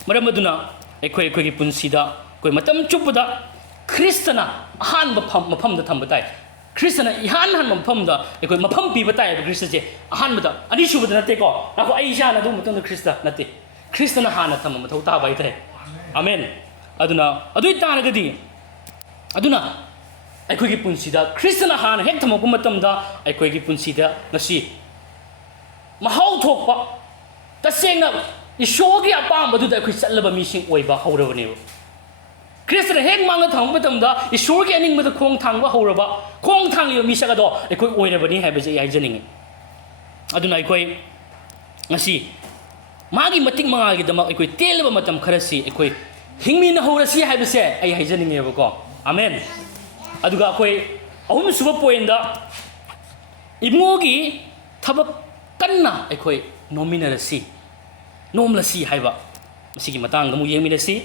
ꯃꯔꯝ ꯑꯗꯨꯅ ꯑꯩꯈꯣꯏꯒꯤ ꯄꯨꯟꯁꯤꯗ ꯑꯩꯈꯣꯏ ꯃꯇꯝ ꯆꯨꯞꯄꯗ ꯈ꯭ꯔꯤꯁꯇꯅ ꯑꯍꯥꯟꯕ ꯃꯐꯝꯗ ꯊꯝꯕ ꯇꯥꯏ ꯈ꯭ꯔꯤꯁꯇꯅ ꯏꯍꯥꯟ ꯍꯥꯟꯕ ꯃꯐꯝꯗ ꯑꯩꯈꯣꯏ ꯃꯐꯝ ꯄꯤꯕ ꯇꯥꯏꯌꯦꯕ ꯈ꯭ꯔꯤꯁꯇꯁꯦ ꯑꯍꯥꯟꯕꯗ ꯑꯅꯤꯁꯨꯕꯗ ꯅꯠꯇꯦꯀꯣ ꯉꯥꯏꯈꯣ ꯑꯩ ꯏꯁꯥꯅ ꯑꯗꯨ ꯃꯇꯨꯡꯗ ꯈ꯭ꯔꯤꯁꯇ ꯅꯠꯇꯦ ꯈ꯭ꯔꯤꯁꯇꯅ ꯍꯥꯟꯅ ꯊꯝꯕ ꯃꯊꯧ ꯇꯥꯕ ꯍꯥꯏꯇꯥꯔꯦ ꯑꯃꯦꯟ ꯑꯗꯨꯅ ꯑꯗꯨ ꯑꯣꯏꯇꯥꯔꯒꯗꯤ ꯑꯗꯨꯅ ꯑꯩꯈꯣꯏꯒꯤ ꯄꯨꯟꯁꯤꯗ ꯈ꯭ꯔꯤꯁꯇꯅ ꯍꯥꯟꯅ ꯍꯦꯛ ꯊꯝꯃꯛꯄ ꯃꯇꯝꯗ ꯑꯩꯈꯣꯏꯒꯤ ꯄꯨꯟꯁꯤꯗ ꯉꯁꯤ ꯃꯍꯥꯎ ꯊꯣꯛꯄ ꯇꯁꯦꯡꯅ ꯏꯁꯣꯔꯒꯤ ꯑꯄꯥꯝꯕꯗꯨꯗ ꯑꯩꯈꯣꯏ ꯆꯠꯂꯕ ꯃꯤꯁꯤꯡ ꯑꯣꯏꯕ ꯍꯧꯔꯕꯅꯦꯕ ꯈ꯭ꯔꯤꯁꯇꯅ ꯍꯦꯛ ꯃꯥꯡꯗ ꯊꯝꯕ ꯃꯇꯝꯗ ꯏꯁꯣꯔꯒꯤ ꯑꯅꯤꯡꯕꯗ ꯈꯣꯡ ꯊꯥꯡꯕ ꯍꯧꯔꯕ ꯈꯣꯡ ꯊꯥꯡꯂꯤꯕ ꯃꯤꯁꯛ ꯑꯗꯣ ꯑꯩꯈꯣꯏ ꯑꯣꯏꯔꯕꯅꯤ ꯍꯥꯏꯕꯁꯦ ꯑꯩ ꯍꯥꯏꯖꯅꯤꯡꯉꯤ ꯑꯗꯨꯅ ꯑꯩꯈꯣꯏ ꯉꯁꯤ ꯃꯥꯒꯤ ꯃꯇꯤꯛ ꯃꯉꯥꯒꯤꯗꯃꯛ ꯑꯩꯈꯣꯏ ꯇꯦꯜꯂꯕ ꯃꯇꯝ ꯈꯔꯁꯤ ꯑꯩꯈꯣꯏ ꯍꯤꯡꯃꯤꯟꯅꯍꯧꯔꯁꯤ ꯍꯥꯏꯕꯁꯦ ꯑꯩ ꯍꯥꯏꯖꯅꯤꯡꯉꯦꯕꯀꯣ ꯑꯃꯦꯟ ꯑꯗꯨꯒ ꯑꯩꯈꯣꯏ ꯑꯍꯨꯝꯁꯨꯕ ꯄꯣꯏꯟꯗ ꯏꯕꯨꯡꯉꯣꯒꯤ ꯊꯕꯛ ꯀꯟꯅ ꯑꯩꯈꯣꯏ ꯅꯣꯝꯂꯁꯤ ꯍꯥꯏꯕ ꯃꯁꯤꯒꯤ ꯃꯇꯥꯡꯗ ꯑꯃꯨꯛ ꯌꯦꯡꯃꯤꯟꯅꯁꯤ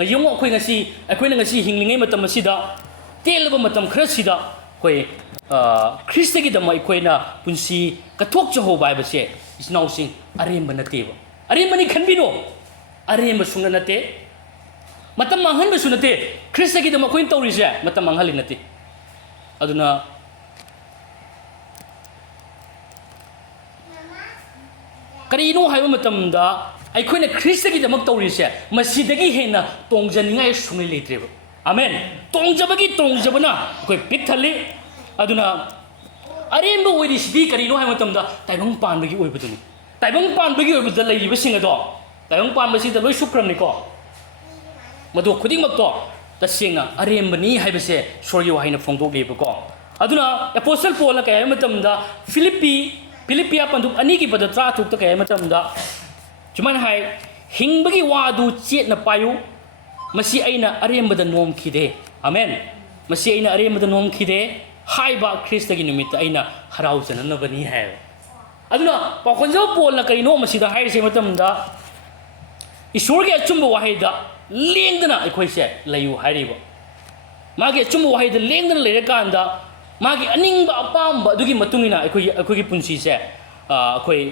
ꯌꯦꯡꯉꯨ ꯑꯩꯈꯣꯏꯅ ꯉꯁꯤ ꯍꯤꯡꯂꯤꯉꯩ ꯃꯇꯝ ꯑꯁꯤꯗ ꯇꯦꯜꯂꯕ ꯃꯇꯝ ꯈꯔꯁꯤꯗ ꯑꯩꯈꯣꯏ ꯈ꯭ꯔꯤꯁꯇꯒꯤꯗꯃꯛ ꯑꯩꯈꯣꯏꯅ ꯄꯨꯟꯁꯤ ꯀꯠꯊꯣꯛꯆꯍꯧꯕ ꯍꯥꯏꯕꯁꯦ ꯏꯆꯤꯟꯅꯥꯎꯁꯤꯡ ꯑꯔꯦꯝꯕ ꯅꯠꯇꯦꯕ ꯑꯔꯦꯝꯕꯅꯤ ꯈꯟꯕꯤꯅꯣ ꯑꯔꯦꯝꯕ ꯁꯨꯡꯅ ꯅꯠꯇꯦ ꯃꯇꯝ ꯃꯥꯡꯍꯟꯕꯁꯨ ꯅꯠꯇꯦ ꯈ꯭ꯔꯤꯁꯇꯒꯤꯗꯃꯛ ꯑꯩꯈꯣꯏꯅ ꯇꯧꯔꯤꯁꯦ ꯃꯇꯝ ꯃꯥꯡꯍꯜꯂꯤ ꯅꯠꯇꯦ ꯑꯗꯨꯅ ꯀꯔꯤꯅꯣ ꯍꯥꯏꯕ ꯃꯇꯝꯗ ꯑꯩꯈꯣꯏꯅ ꯈ꯭ꯔꯤꯁꯇꯒꯤꯗꯃꯛ ꯇꯧꯔꯤꯁꯦ ꯃꯁꯤꯗꯒꯤ ꯍꯦꯟꯅ ꯇꯣꯡꯖꯅꯤꯡꯉꯥꯏ ꯁꯨꯡꯂꯩ ꯂꯩꯇ꯭ꯔꯦꯕ ꯑꯃꯦꯟ ꯇꯣꯡꯖꯕꯅ ꯑꯩꯈꯣꯏ ꯄꯤꯛ ꯊꯜꯂꯤ ꯑꯗꯨꯅ ꯑꯔꯦꯝꯕ ꯑꯣꯏꯔꯤꯁꯤꯗꯤ ꯀꯔꯤꯅꯣ ꯍꯥꯏꯕ ꯃꯇꯝꯗ ꯇꯥꯏꯕꯪ ꯄꯥꯟꯕꯒꯤ ꯑꯣꯏꯕꯗꯨꯅꯤ ꯇꯥꯏꯕꯪ ꯄꯥꯟꯕꯒꯤ ꯑꯣꯏꯕꯗ ꯂꯩꯔꯤꯕꯁꯤꯡ ꯑꯗꯣ ꯇꯥꯏꯕꯪ ꯄꯥꯟꯕꯁꯤꯗ ꯂꯣꯏ ꯁꯨꯈ꯭ꯔꯕꯅꯤꯀꯣ ꯃꯗꯨ ꯈꯨꯗꯤꯡꯃꯛꯇꯣ ꯇꯁꯦꯡꯅ ꯑꯔꯦꯝꯕꯅꯤ ꯍꯥꯏꯕꯁꯦ ꯏꯁꯣꯔꯒꯤ ꯋꯥꯍꯩꯅ ꯐꯣꯡꯗꯣꯛꯂꯤꯕꯀꯣ ꯑꯗꯨꯅ ꯑꯦꯄꯣꯁꯇꯜ ꯄꯣꯜꯅ ꯀꯩ ꯍꯥꯏꯕ ꯃꯇꯝꯗ ꯐꯤꯂꯤꯞꯄꯤꯌꯥ ꯄꯟꯗꯨꯞ 2ꯒꯤ ꯄꯗ 16ꯇ ꯀꯩ ꯍꯥꯏꯕ ꯃꯇꯝꯗ ꯁꯨꯃꯥꯏꯅ ꯍꯥꯏ ꯍꯤꯡꯕꯒꯤ ꯋꯥ ꯑꯗꯨ ꯆꯦꯠꯅ ꯄꯥꯏꯌꯨ ꯃꯁꯤ ꯑꯩꯅ ꯑꯔꯦꯝꯕꯗ ꯅꯣꯝꯈꯤꯗꯦ ꯑꯃꯦꯟ ꯃꯁꯤ ꯑꯩꯅ ꯑꯔꯦꯝꯕꯗ ꯅꯣꯝꯈꯤꯗꯦ ꯍꯥꯏꯕ ꯈ꯭ꯔꯤꯁꯇꯒꯤ ꯅꯨꯃꯤꯠꯇ ꯑꯩꯅ ꯍꯔꯥꯎꯖꯅꯅꯕꯅꯤ ꯍꯥꯏꯕ ꯑꯗꯨꯅ ꯄꯥꯎꯈꯣꯟꯖꯕ ꯄꯣꯜꯅ ꯀꯔꯤꯅꯣ ꯃꯁꯤꯗ ꯍꯥꯏꯔꯤꯁꯤ ꯃꯇꯝꯗ ꯏꯁꯣꯔꯒꯤ ꯑꯆꯨꯝꯕ ꯋꯥꯍꯩꯗ ꯂꯦꯡꯗꯅ ꯑꯩꯈꯣꯏꯁꯦ ꯂꯩꯌꯨ ꯍꯥꯏꯔꯤꯕ ꯃꯥꯒꯤ ꯑꯆꯨꯝꯕ ꯋꯥꯍꯩꯗ ꯂꯦꯡꯗꯅ ꯂꯩꯔꯀꯥꯟꯗ ꯃꯥꯒꯤ ꯑꯅꯤꯡꯕ ꯑꯄꯥꯝꯕ ꯑꯗꯨꯒꯤ ꯃꯇꯨꯡ ꯏꯟꯅ ꯑꯩꯈꯣꯏꯒꯤ ꯄꯨꯟꯁꯤꯁꯦ ꯑꯩꯈꯣꯏ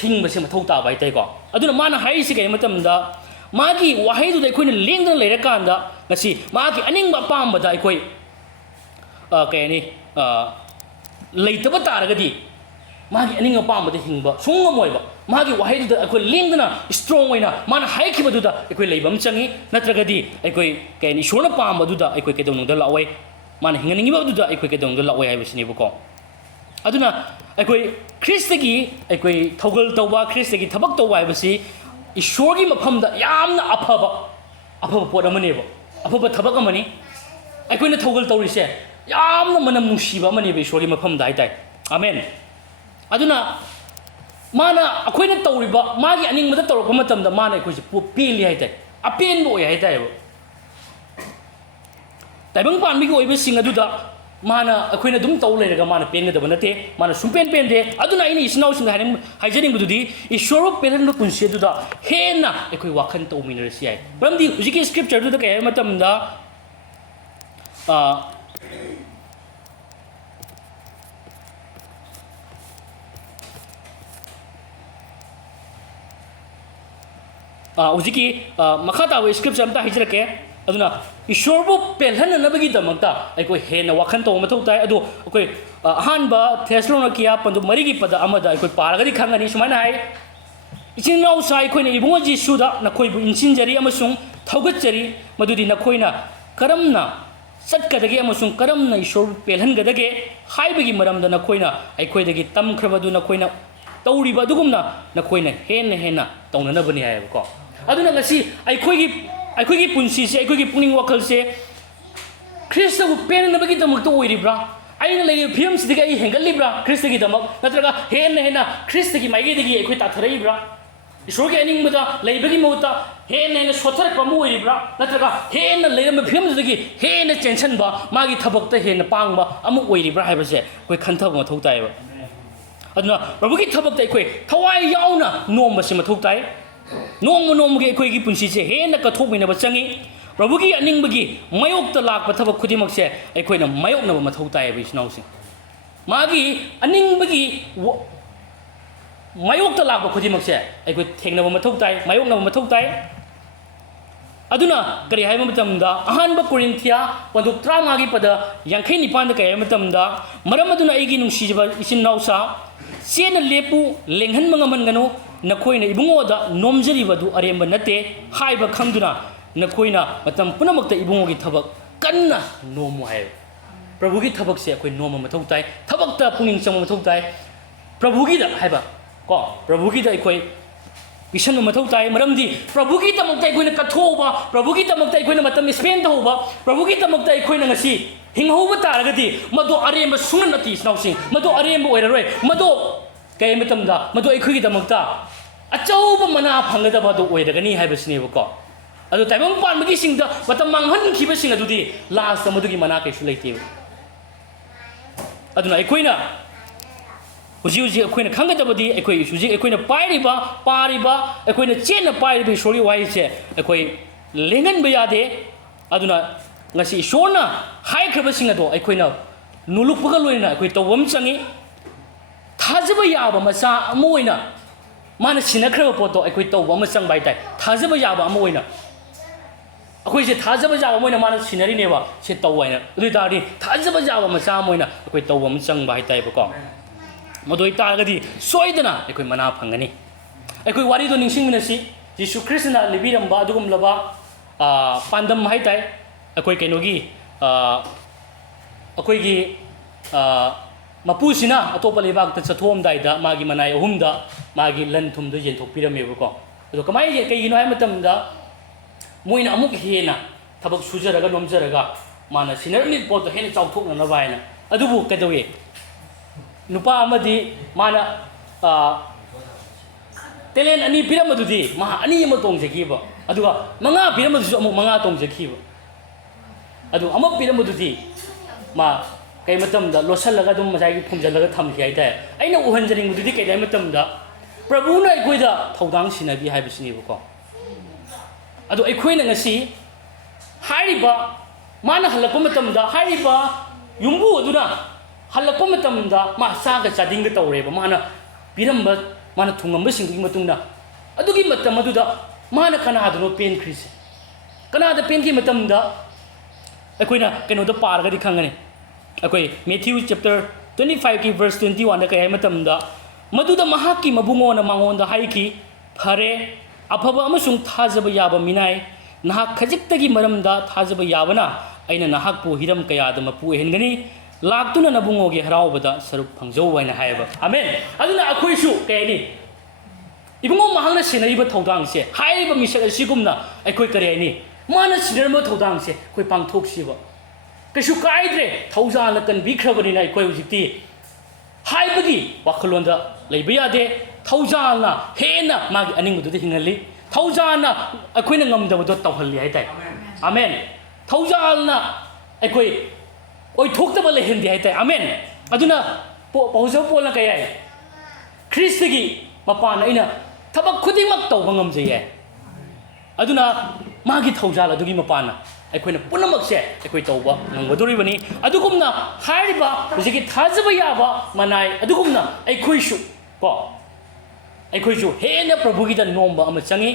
ꯍꯤꯡꯕꯁꯦ ꯃꯊꯧ ꯇꯥꯕ ꯍꯥꯏꯇꯥꯔꯦꯀꯣ ꯑꯗꯨꯅ ꯃꯥꯅ ꯍꯥꯏꯔꯤꯁꯤ ꯀꯩ ꯃꯇꯝꯗ ꯃꯥꯒꯤ ꯋꯥꯍꯩꯗꯨꯗ ꯑꯩꯈꯣꯏꯅ ꯂꯦꯡꯗꯅ ꯂꯩꯔꯀꯥꯟꯗ ꯉꯁꯤ ꯃꯥꯒꯤ ꯑꯅꯤꯡꯕ ꯑꯄꯥꯝꯕꯗ ꯑꯩꯈꯣꯏ ꯀꯩ ꯍꯥꯏꯅꯤ ꯂꯩꯇꯕ ꯇꯥꯔꯒꯗꯤ ꯃꯥꯒꯤ ꯑꯅꯤꯡꯕ ꯑꯄꯥꯝꯕꯗ ꯍꯤꯡꯕ ꯁꯨꯡꯉꯝꯃꯣꯏꯕ ꯃꯥꯒꯤ ꯋꯥꯍꯩꯗꯨꯗ ꯑꯩꯈꯣꯏ ꯂꯦꯡꯗꯅ ꯏꯁꯇ꯭ꯔꯣꯡ ꯑꯣꯏꯅ ꯃꯥꯅ ꯍꯥꯏꯈꯤꯕꯗꯨꯗ ꯑꯩꯈꯣꯏ ꯂꯩꯕ ꯑꯃ ꯆꯪꯉꯤ ꯅꯠꯇ꯭ꯔꯒꯗꯤ ꯑꯩꯈꯣꯏ ꯀꯩ ꯍꯥꯏꯅꯤ ꯏꯁꯣꯔꯅ ꯄꯥꯝꯕꯗꯨꯗ ꯑꯩꯈꯣꯏ ꯀꯩꯗꯧꯅꯨꯡꯗ ꯂꯥꯛꯑꯣꯏ ꯃꯥꯅ ꯍꯤꯡꯍꯟꯅꯤꯡꯉꯤꯕꯗꯨꯗ ꯑꯩꯈꯣꯏ ꯀꯩꯗꯧꯅꯨꯡꯗ ꯂꯥꯛꯑꯣꯏ ꯍꯥꯏꯕꯁꯤꯅꯦꯕꯀꯣ ꯑꯗꯨꯅ ꯑꯩꯈꯣꯏ ꯈ꯭ꯔꯤꯁꯇꯒꯤ ꯑꯩꯈꯣꯏ ꯊꯧꯒꯜ ꯇꯧꯕ ꯈ꯭ꯔꯤꯁꯇꯒꯤ ꯊꯕꯛ ꯇꯧꯕ ꯍꯥꯏꯕꯁꯤ ꯏꯁꯣꯔꯒꯤ ꯃꯐꯝꯗ ꯌꯥꯝꯅ ꯑꯐꯕ ꯄꯣꯠ ꯑꯃꯅꯦꯕ ꯑꯐꯕ ꯊꯕꯛ ꯑꯃꯅꯤ ꯑꯩꯈꯣꯏꯅ ꯊꯧꯒꯜ ꯇꯧꯔꯤꯁꯦ ꯌꯥꯝꯅ ꯃꯅꯝ ꯅꯨꯡꯁꯤꯕ ꯑꯃꯅꯦꯕ ꯏꯁꯣꯔꯒꯤ ꯃꯐꯝꯗ ꯍꯥꯏꯇꯥꯔꯦ ꯑꯃꯦꯟ ꯑꯗꯨꯅ ꯃꯥꯅ ꯑꯩꯈꯣꯏꯅ ꯇꯧꯔꯤꯕ ꯃꯥꯒꯤ ꯑꯅꯤꯡꯕꯗ ꯇꯧꯔꯛꯄ ꯃꯇꯝꯗ ꯃꯥꯅ ꯑꯩꯈꯣꯏꯁꯦ ꯄꯦꯜꯂꯤ ꯍꯥꯏꯇꯥꯔꯦ ꯑꯄꯦꯟꯕ ꯑꯣꯏ ꯍꯥꯏꯇꯥꯔꯦꯕ ꯇꯥꯏꯕꯪ ꯄꯥꯟꯕꯒꯤ ꯑꯣꯏꯕꯁꯤꯡ ꯑꯗꯨꯗ ꯃꯥꯅ ꯑꯩꯈꯣꯏꯅ ꯑꯗꯨꯝ ꯇꯧ ꯂꯩꯔꯒ ꯃꯥꯅ ꯄꯦꯟꯒꯗꯕ ꯅꯠꯇꯦ ꯃꯥꯅ ꯁꯨꯡꯄꯦꯟ ꯄꯦꯟꯗꯦ ꯑꯗꯨꯅ ꯑꯩꯅ ꯏꯆꯤꯟꯅꯥꯎꯁꯤꯡꯗ ꯍꯥꯏꯖꯅꯤꯡꯕꯗꯨꯗꯤ ꯏꯁꯣꯔꯕꯨ ꯄꯦꯜꯍꯟꯕ ꯄꯨꯟꯁꯤ ꯑꯗꯨꯗ ꯍꯦꯟꯅ ꯑꯩꯈꯣꯏ ꯋꯥꯈꯜ ꯇꯧꯃꯤꯟꯅꯔꯁꯤ ꯌꯥꯏ ꯃꯔꯝꯗꯤ ꯍꯧꯖꯤꯛꯀꯤ ꯁ꯭ꯀ꯭ꯔꯤꯞꯆꯔꯗꯨꯗ ꯀꯩ ꯍꯥꯏꯕ ꯃꯇꯝꯗ ꯍꯧꯖꯤꯛꯀꯤ ꯃꯈꯥ ꯇꯥꯕ ꯁ꯭ꯀ꯭ꯔꯤꯞꯆꯔ ꯑꯝꯇ ꯍꯥꯏꯖꯔꯛꯀꯦ ꯑꯗꯨꯅ ꯏꯁꯣꯔꯕꯨ ꯄꯦꯜꯍꯟꯅꯅꯕꯒꯤꯗꯃꯛꯇ ꯑꯩꯈꯣꯏ ꯍꯦꯟꯅ ꯋꯥꯈꯜ ꯇꯧꯕ ꯃꯊꯧ ꯇꯥꯏ ꯑꯗꯣ ꯑꯩꯈꯣꯏ ꯑꯍꯥꯟꯕ ꯊꯦꯁꯂꯣꯅꯤꯀꯤꯌꯥ ꯄꯟꯗꯨꯞ 2ꯒꯤ ꯄꯗ ꯑꯃꯗ ꯑꯩꯈꯣꯏ ꯄꯥꯔꯒꯗꯤ ꯈꯪꯒꯅꯤ ꯁꯨꯃꯥꯏꯅ ꯍꯥꯏ ꯏꯆꯤꯟ ꯏꯅꯥꯎꯁꯥ ꯑꯩꯈꯣꯏꯅ ꯏꯕꯨꯡꯉꯣ ꯖꯤꯁꯨꯗ ꯅꯈꯣꯏꯕꯨ ꯏꯟꯁꯤꯟꯖꯔꯤ ꯑꯃꯁꯨꯡ ꯊꯧꯒꯠꯆꯔꯤ ꯃꯗꯨꯗꯤ ꯅꯈꯣꯏꯅ ꯀꯔꯝꯅ ꯆꯠꯀꯗꯒꯦ ꯑꯃꯁꯨꯡ ꯀꯔꯝꯅ ꯏꯁꯣꯔꯕꯨ ꯄꯦꯜꯍꯟꯒꯗꯒꯦ ꯍꯥꯏꯕꯒꯤ ꯃꯔꯝꯗ ꯅꯈꯣꯏꯅ ꯑꯩꯈꯣꯏꯗꯒꯤ ꯇꯝꯈ꯭ꯔꯕꯗꯨꯅꯈꯣꯏꯅ ꯇꯧꯔꯤꯕ ꯑꯗꯨꯒꯨꯝꯅ ꯅꯈꯣꯏꯅ ꯍꯦꯟꯅ ꯇꯧꯅꯅꯕꯅꯤ ꯍꯥꯏꯌꯦꯕꯀꯣ ꯑꯗꯨꯅ ꯉꯁꯤ ꯑꯩꯈꯣꯏꯒꯤ ꯄꯨꯟꯁꯤꯁꯦ ꯑꯩꯈꯣꯏꯒꯤ ꯄꯨꯛꯅꯤꯡ ꯋꯥꯈꯜꯁꯦ ꯈ꯭ꯔꯤꯁꯇꯕꯨ ꯄꯦꯟꯅꯕꯒꯤꯗꯃꯛꯇ ꯑꯣꯏꯔꯤꯕ꯭ꯔꯥ ꯑꯩꯅ ꯂꯩꯔꯤꯕ ꯐꯤꯕꯝꯁꯤꯗꯒꯤ ꯑꯩ ꯍꯦꯟꯒꯠꯂꯤꯕ꯭ꯔꯥ ꯈ꯭ꯔꯤꯁꯇꯒꯤꯗꯃꯛ ꯅꯠꯇ꯭ꯔꯒ ꯍꯦꯟꯅ ꯈ꯭ꯔꯤꯁꯇꯒꯤ ꯃꯥꯏꯀꯩꯗꯒꯤ ꯑꯩꯈꯣꯏ ꯇꯥꯊꯔꯛꯏꯕ꯭ꯔꯥ ꯏꯁꯣꯔꯒꯤ ꯑꯅꯤꯡꯕꯗ ꯂꯩꯕꯒꯤ ꯃꯍꯨꯠꯇ ꯍꯦꯟꯅ ꯁꯣꯠꯊꯔꯛꯄ ꯑꯃ ꯑꯣꯏꯔꯤꯕ꯭ꯔꯥ ꯅꯠꯇ꯭ꯔꯒ ꯍꯦꯟꯅ ꯂꯩꯔꯝꯕ ꯐꯤꯕꯝꯗꯨꯗꯒꯤ ꯍꯦꯟꯅ ꯆꯦꯟꯁꯤꯟꯕ ꯃꯥꯒꯤ ꯊꯕꯛꯇ ꯍꯦꯟꯅ ꯄꯥꯡꯕ ꯑꯃ ꯑꯣꯏꯔꯤꯕ꯭ꯔꯥ ꯍꯥꯏꯕꯁꯦ ꯑꯩꯈꯣꯏ ꯈꯟꯊꯕ ꯃꯊꯧ ꯇꯥꯏꯌꯦꯕ ꯑꯗꯨꯅ ꯄ꯭ꯔꯚꯨꯒꯤ ꯊꯕꯛꯇ ꯑꯩꯈꯣꯏ ꯊꯋꯥꯏ ꯌꯥꯎꯅ ꯅꯣꯝꯕꯁꯤ ꯃꯊꯧ ꯇꯥꯏ ꯅꯣꯡꯃꯒꯤ ꯑꯩꯈꯣꯏꯒꯤ ꯄꯨꯟꯁꯤꯁꯦ ꯍꯦꯟꯅ ꯀꯠꯊꯣꯛꯃꯤꯟꯅꯕ ꯆꯪꯉꯤ ꯄ꯭ꯔꯚꯨꯒꯤ ꯑꯅꯤꯡꯕꯒꯤ ꯃꯥꯌꯣꯛꯇ ꯂꯥꯛꯄ ꯊꯕꯛ ꯈꯨꯗꯤꯡꯃꯛꯁꯦ ꯑꯩꯈꯣꯏꯅ ꯃꯥꯌꯣꯛꯅꯕ ꯃꯊꯧ ꯇꯥꯏꯌꯦꯕ ꯏꯆꯤꯟꯅꯥꯎꯁꯤꯡ मागी अनिंबगी मायोक्ता लाप खुदिमकसे अखोई थेंगनब मथौ ताई मायोक्नब मथौ ताई अदुना करी हाइबा मतमदा अहानब कोरिन्थिया पंदुक 35 गी पद 59 कय मतमदा मरम अदुना एगी नुंसीजबा इसिन नाउसा सेन लेपु लेंहन मंगमनगनु नखोइना इबुंगोदा नोमजरिबदु अरेंब नते हाइबा खंगदुना नखोइना मतम पुनमक्ता इबुंगोगी थबक कन्ना नोमु हाय प्रभुगी थबक से अखोइ नोम मथौ ताई थबकता पुनिंग चम मथौ ताई प्रभुगी दा हाइबा को प्रभुगी दा अखोइ पिसन मथौ ताई मरमदी प्रभुगी तमक्ता अखोइना कथोबा प्रभुगी तमक्ता अखोइना मतम स्पेन तहोबा प्रभुगी तमक्ता अखोइना ngasi हिंगहोबा तारगदी मदो अरेंब सुन नती स्नाउसिंग मदो अरेंब ओइररोय मदो कय मतमदा मदो अखोइगी तमक्ता अचौब मना फंगदबा दो ओइरगनी हाइबसिनेबको अदो ताइबम पानबगी सिंगदा मतम मांगहन खिबसिंग अदुदी लास्ट मदुगी मना कैसु लैते अदुना अखोइना हुजी हुजी अखोइना खंगदबदी अखोइ हुजी अखोइना पाइरिबा पारिबा अखोइना चेना पाइरिबा सोरी वाइसे अखोइ लेंगन बयादे अदुना ngasi ishorna haikrabasing ado aikoina nulukpaga loina akoi tawam changi thajaba yaba masa amoina mana sinakraba poto akoi tawba ma chang bai tai thajaba yaba amoina akoi se thajaba yaba moina mana sinari neba se tawaina adu tari thajaba yaba masa amoina akoi tawba ma chang bai tai bako modoi targadi soidana akoi mana phangani akoi wari do ningsing minasi jisu krishna libiramba adugum laba pandam hai tai अकोई कहीं अकोई मपूसीना अतोप लेबाक चथोमदाइदा मागी मनाई अहुमदा मागी लन थुमदो येंथोपिरमेबको अदो कमाई कईगिनो हाय मतमदा Moina अमुक हेना थबक सुजरगा नोमजरगा माना सिनरमी पोतो हेना चाउथोकना बायना अदुबु कदवे नुपा अमदी माना टेलेंट अनि पिरमदुदी मा अनि अम तोंजखिबो अदुगा मंगा पिरमदुसु अमुक मंगा तोंजखिबो अदु अमक पिरमदुदी मा कई मतमदा लोसलगा दुम मजाई फुमजलगा थमखि हाइता अइना उहनजरिंगदुदी कई मतमदा प्रभुना अखोइदा थौदांग सिनाबी हाइबसिनेबको अदु अखोइना ngasi हारिबा माना हलकप मतमदा हारिबा युम्बु अदुना हलकप मतमदा मा सागा चादिंग तौरेबा माना पिरमबा माना थुंगम्बा सिंगि मतुंगना अदुगी मतम अदुदा माना कनादनो पेन क्रिस कनादा पेन की मतमदा अखोइना कनोदा पारगदी खंगने अखोइ मैथ्यू चैप्टर 25 की वर्स 21 कय मतमदा मदुदा महाकी मबुंगोना मांगोंदा हाइकी फरे अफबा अमसुंग थाजब याबा मिनाय नहा खजिक्तगी मरमदा थाजब याबना अइना नहाकपु हिरम कयाद मपु हेनगनी लाक्तुना नबुंगोगे हरावबदा सरुप फंगजौ वाइना हायबा आमेन अदुना अखोइसु कयनी इबुंगो महांगना सिनरिबा थौदांगसे हाइबा मिसक असिगुमना अखोइ करेनी माना सिनरम थौदांगसे अखोइ पांगथोकसिबा कैसु काइद्रे थौजाना कनबिख्रबनिना अखोइ हुजिक्ति हाइबगी वाखलोंदा लैबा यादे थौजाना हेना मागी अनिंगदुदे हिंगली थौजाना अखोइना ngamdabado tawhalli haitai amen थौजाना अखोइ ओइथोक्तबा लेहंदि हaitai amen अदुना पौजौ पोला कय ख्रिस्तगी मपान अइना थबक खुदिमक तौबा ngamjeye अदुना मागी थौजाल अदुगी मपाना अखोइना पुनमकसे अखोइ तौबा ngamgodoribani अदुगुमना हारिबा हुजिकी थाजबा याबा मनाय अदुगुमना अखोइसु को अखोइसु हेना प्रभुगीदा नोमबा अमा चंगी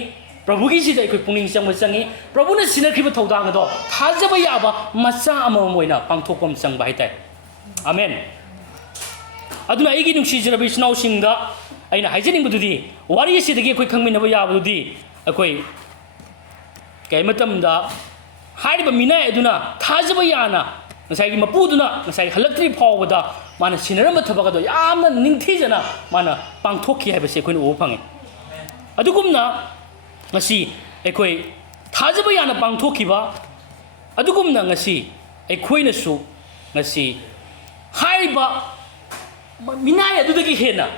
प्रभुगी सिदा अखोइ पुनिंग चंगबा चंगी प्रभुना सिनखिबा थौदांगदो थाजबा याबा मचा अमा मोइना पांगथोकपम चंगबा हाइताय आमेन अदुना एगी नुंसीजरबा इस्नाउसिंगदा अइना हाइजनिंगबदुदी वारी सिदगी अखोइ खंगमिनबा याबदुदी अखोइ कई मतमदा हारिबा मिनाय अदुना थाजबा याना ngsaigi mapuduna ngasai halaktri phawda mana sinaramba thabagado yamna ningthijana mana pangthokki haibase koin o phangi adugumna ngasi ekoi thajaba yana pangthokkiba adugumna ngasi ekoina su ngasi haiba minai adudagi hena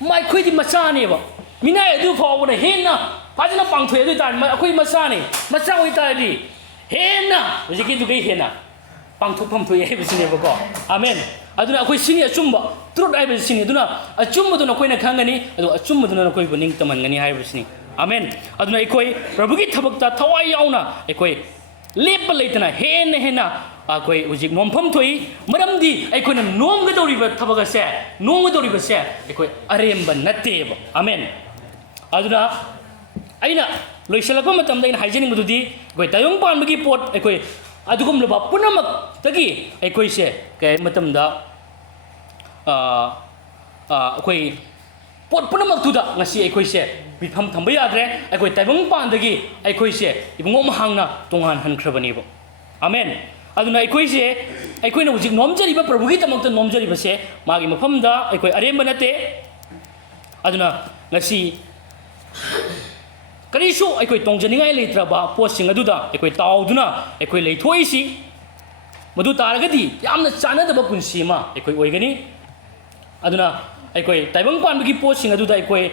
mai khoidi machane ba minai adu phawna hena fajana pangthoi adu tar akoi machane macha oi tari hena hojiki dugai hena पांथोकफम थोय हेबसिनेबको आमेन अदुना अखोइ सिनि अचुम्बा truth हाइबसिनि अदुना अचुम्बदुना अखोइना खंगनी अदु अचुम्बदुना अखोइबो निंग तमनगनी हाइबसिनि आमेन अदुना अखोइ प्रभुगी थबकता थवाइ याउना अखोइ लेप लेतना हेन हेना ꯑꯩꯈꯣꯏ ꯍꯧꯖꯤꯛ ꯅꯣꯝꯐꯝ ꯊꯣꯛꯏ ꯃꯔꯝꯗꯤ ꯑꯩꯈꯣꯏꯅ ꯅꯣꯝꯒꯗꯧꯔꯤꯕ ꯊꯕꯛ ꯑꯁꯦ ꯅꯣꯝꯒꯗꯧꯔꯤꯕꯁꯦ ꯑꯩꯈꯣꯏ ꯑꯔꯦꯝꯕ ꯅꯠꯇꯦꯕ ꯑꯃꯦꯟ ꯑꯗꯨꯅ ꯑꯩꯅ ꯂꯣꯏꯁꯤꯜꯂꯛꯄ ꯃꯇꯝꯗ ꯑꯩꯅ ꯍꯥꯏꯖꯅꯤꯡꯕꯗꯨꯗꯤ ꯑꯩꯈꯣꯏ ꯇꯥꯏꯕꯪ ꯄꯥꯟꯕꯒꯤ ꯄꯣꯠ ꯑꯩꯈꯣꯏ ꯑꯗꯨꯒꯨꯝꯂꯕ ꯄꯨꯝꯅꯃꯛꯇꯒꯤ ꯑꯩꯈꯣꯏꯁꯦ ꯀꯩ ꯍꯥꯏꯕ ꯃꯇꯝꯗ ꯑꯩꯈꯣꯏ ꯄꯣꯠ ꯄꯨꯝꯅꯃꯛꯇꯨꯗ ꯉꯁꯤ ꯑꯩꯈꯣꯏꯁꯦ ꯃꯤꯐꯝ ꯊꯝꯕ ꯌꯥꯗ꯭ꯔꯦ ꯑꯩꯈꯣꯏ ꯇꯥꯏꯕꯪ ꯄꯥꯟꯗꯒꯤ ꯑꯩꯈꯣꯏꯁꯦ ꯏꯕꯨꯡꯉꯣ ꯃꯍꯥꯛꯅ ꯇꯣꯉꯥꯟꯍꯟꯈ꯭ꯔꯕꯅꯦꯕ ꯑꯃꯦꯟ ꯑꯗꯨꯅ ꯑꯩꯈꯣꯏꯁꯦ ꯑꯩꯈꯣꯏꯅ ꯍꯧꯖꯤꯛ ꯅꯣꯝꯖꯔꯤꯕ ꯄ꯭ꯔꯚꯨꯒꯤꯗꯃꯛꯇ ꯅꯣꯝꯖꯔꯤꯕꯁꯦ ꯃꯥꯒꯤ ꯃꯐꯝꯗ ꯑꯩꯈꯣꯏ ꯑꯔꯦꯝꯕ ꯅꯠꯇꯦ ꯑꯗꯨꯅ ꯉꯁꯤ ꯀꯔꯤꯁꯨ ꯑꯩꯈꯣꯏ ꯇꯣꯡꯖꯅꯤꯡꯉꯥꯏ ꯂꯩꯇ꯭ꯔꯕ ꯄꯣꯠꯁꯤꯡ ꯑꯗꯨꯗ ꯑꯩꯈꯣꯏ ꯇꯥꯎꯗꯨꯅ ꯑꯩꯈꯣꯏ ꯂꯩꯊꯣꯛꯏꯁꯤ ꯃꯗꯨ ꯇꯥꯔꯒꯗꯤ ꯌꯥꯝꯅ ꯆꯥꯟꯅꯗꯕ ꯄꯨꯟꯁꯤ ꯑꯃ ꯑꯩꯈꯣꯏ ꯑꯣꯏꯒꯅꯤ ꯑꯗꯨꯅ ꯑꯩꯈꯣꯏ ꯇꯥꯏꯕꯪ ꯄꯥꯟꯕꯒꯤ ꯄꯣꯠꯁꯤꯡ ꯑꯗꯨꯗ ꯑꯩꯈꯣꯏ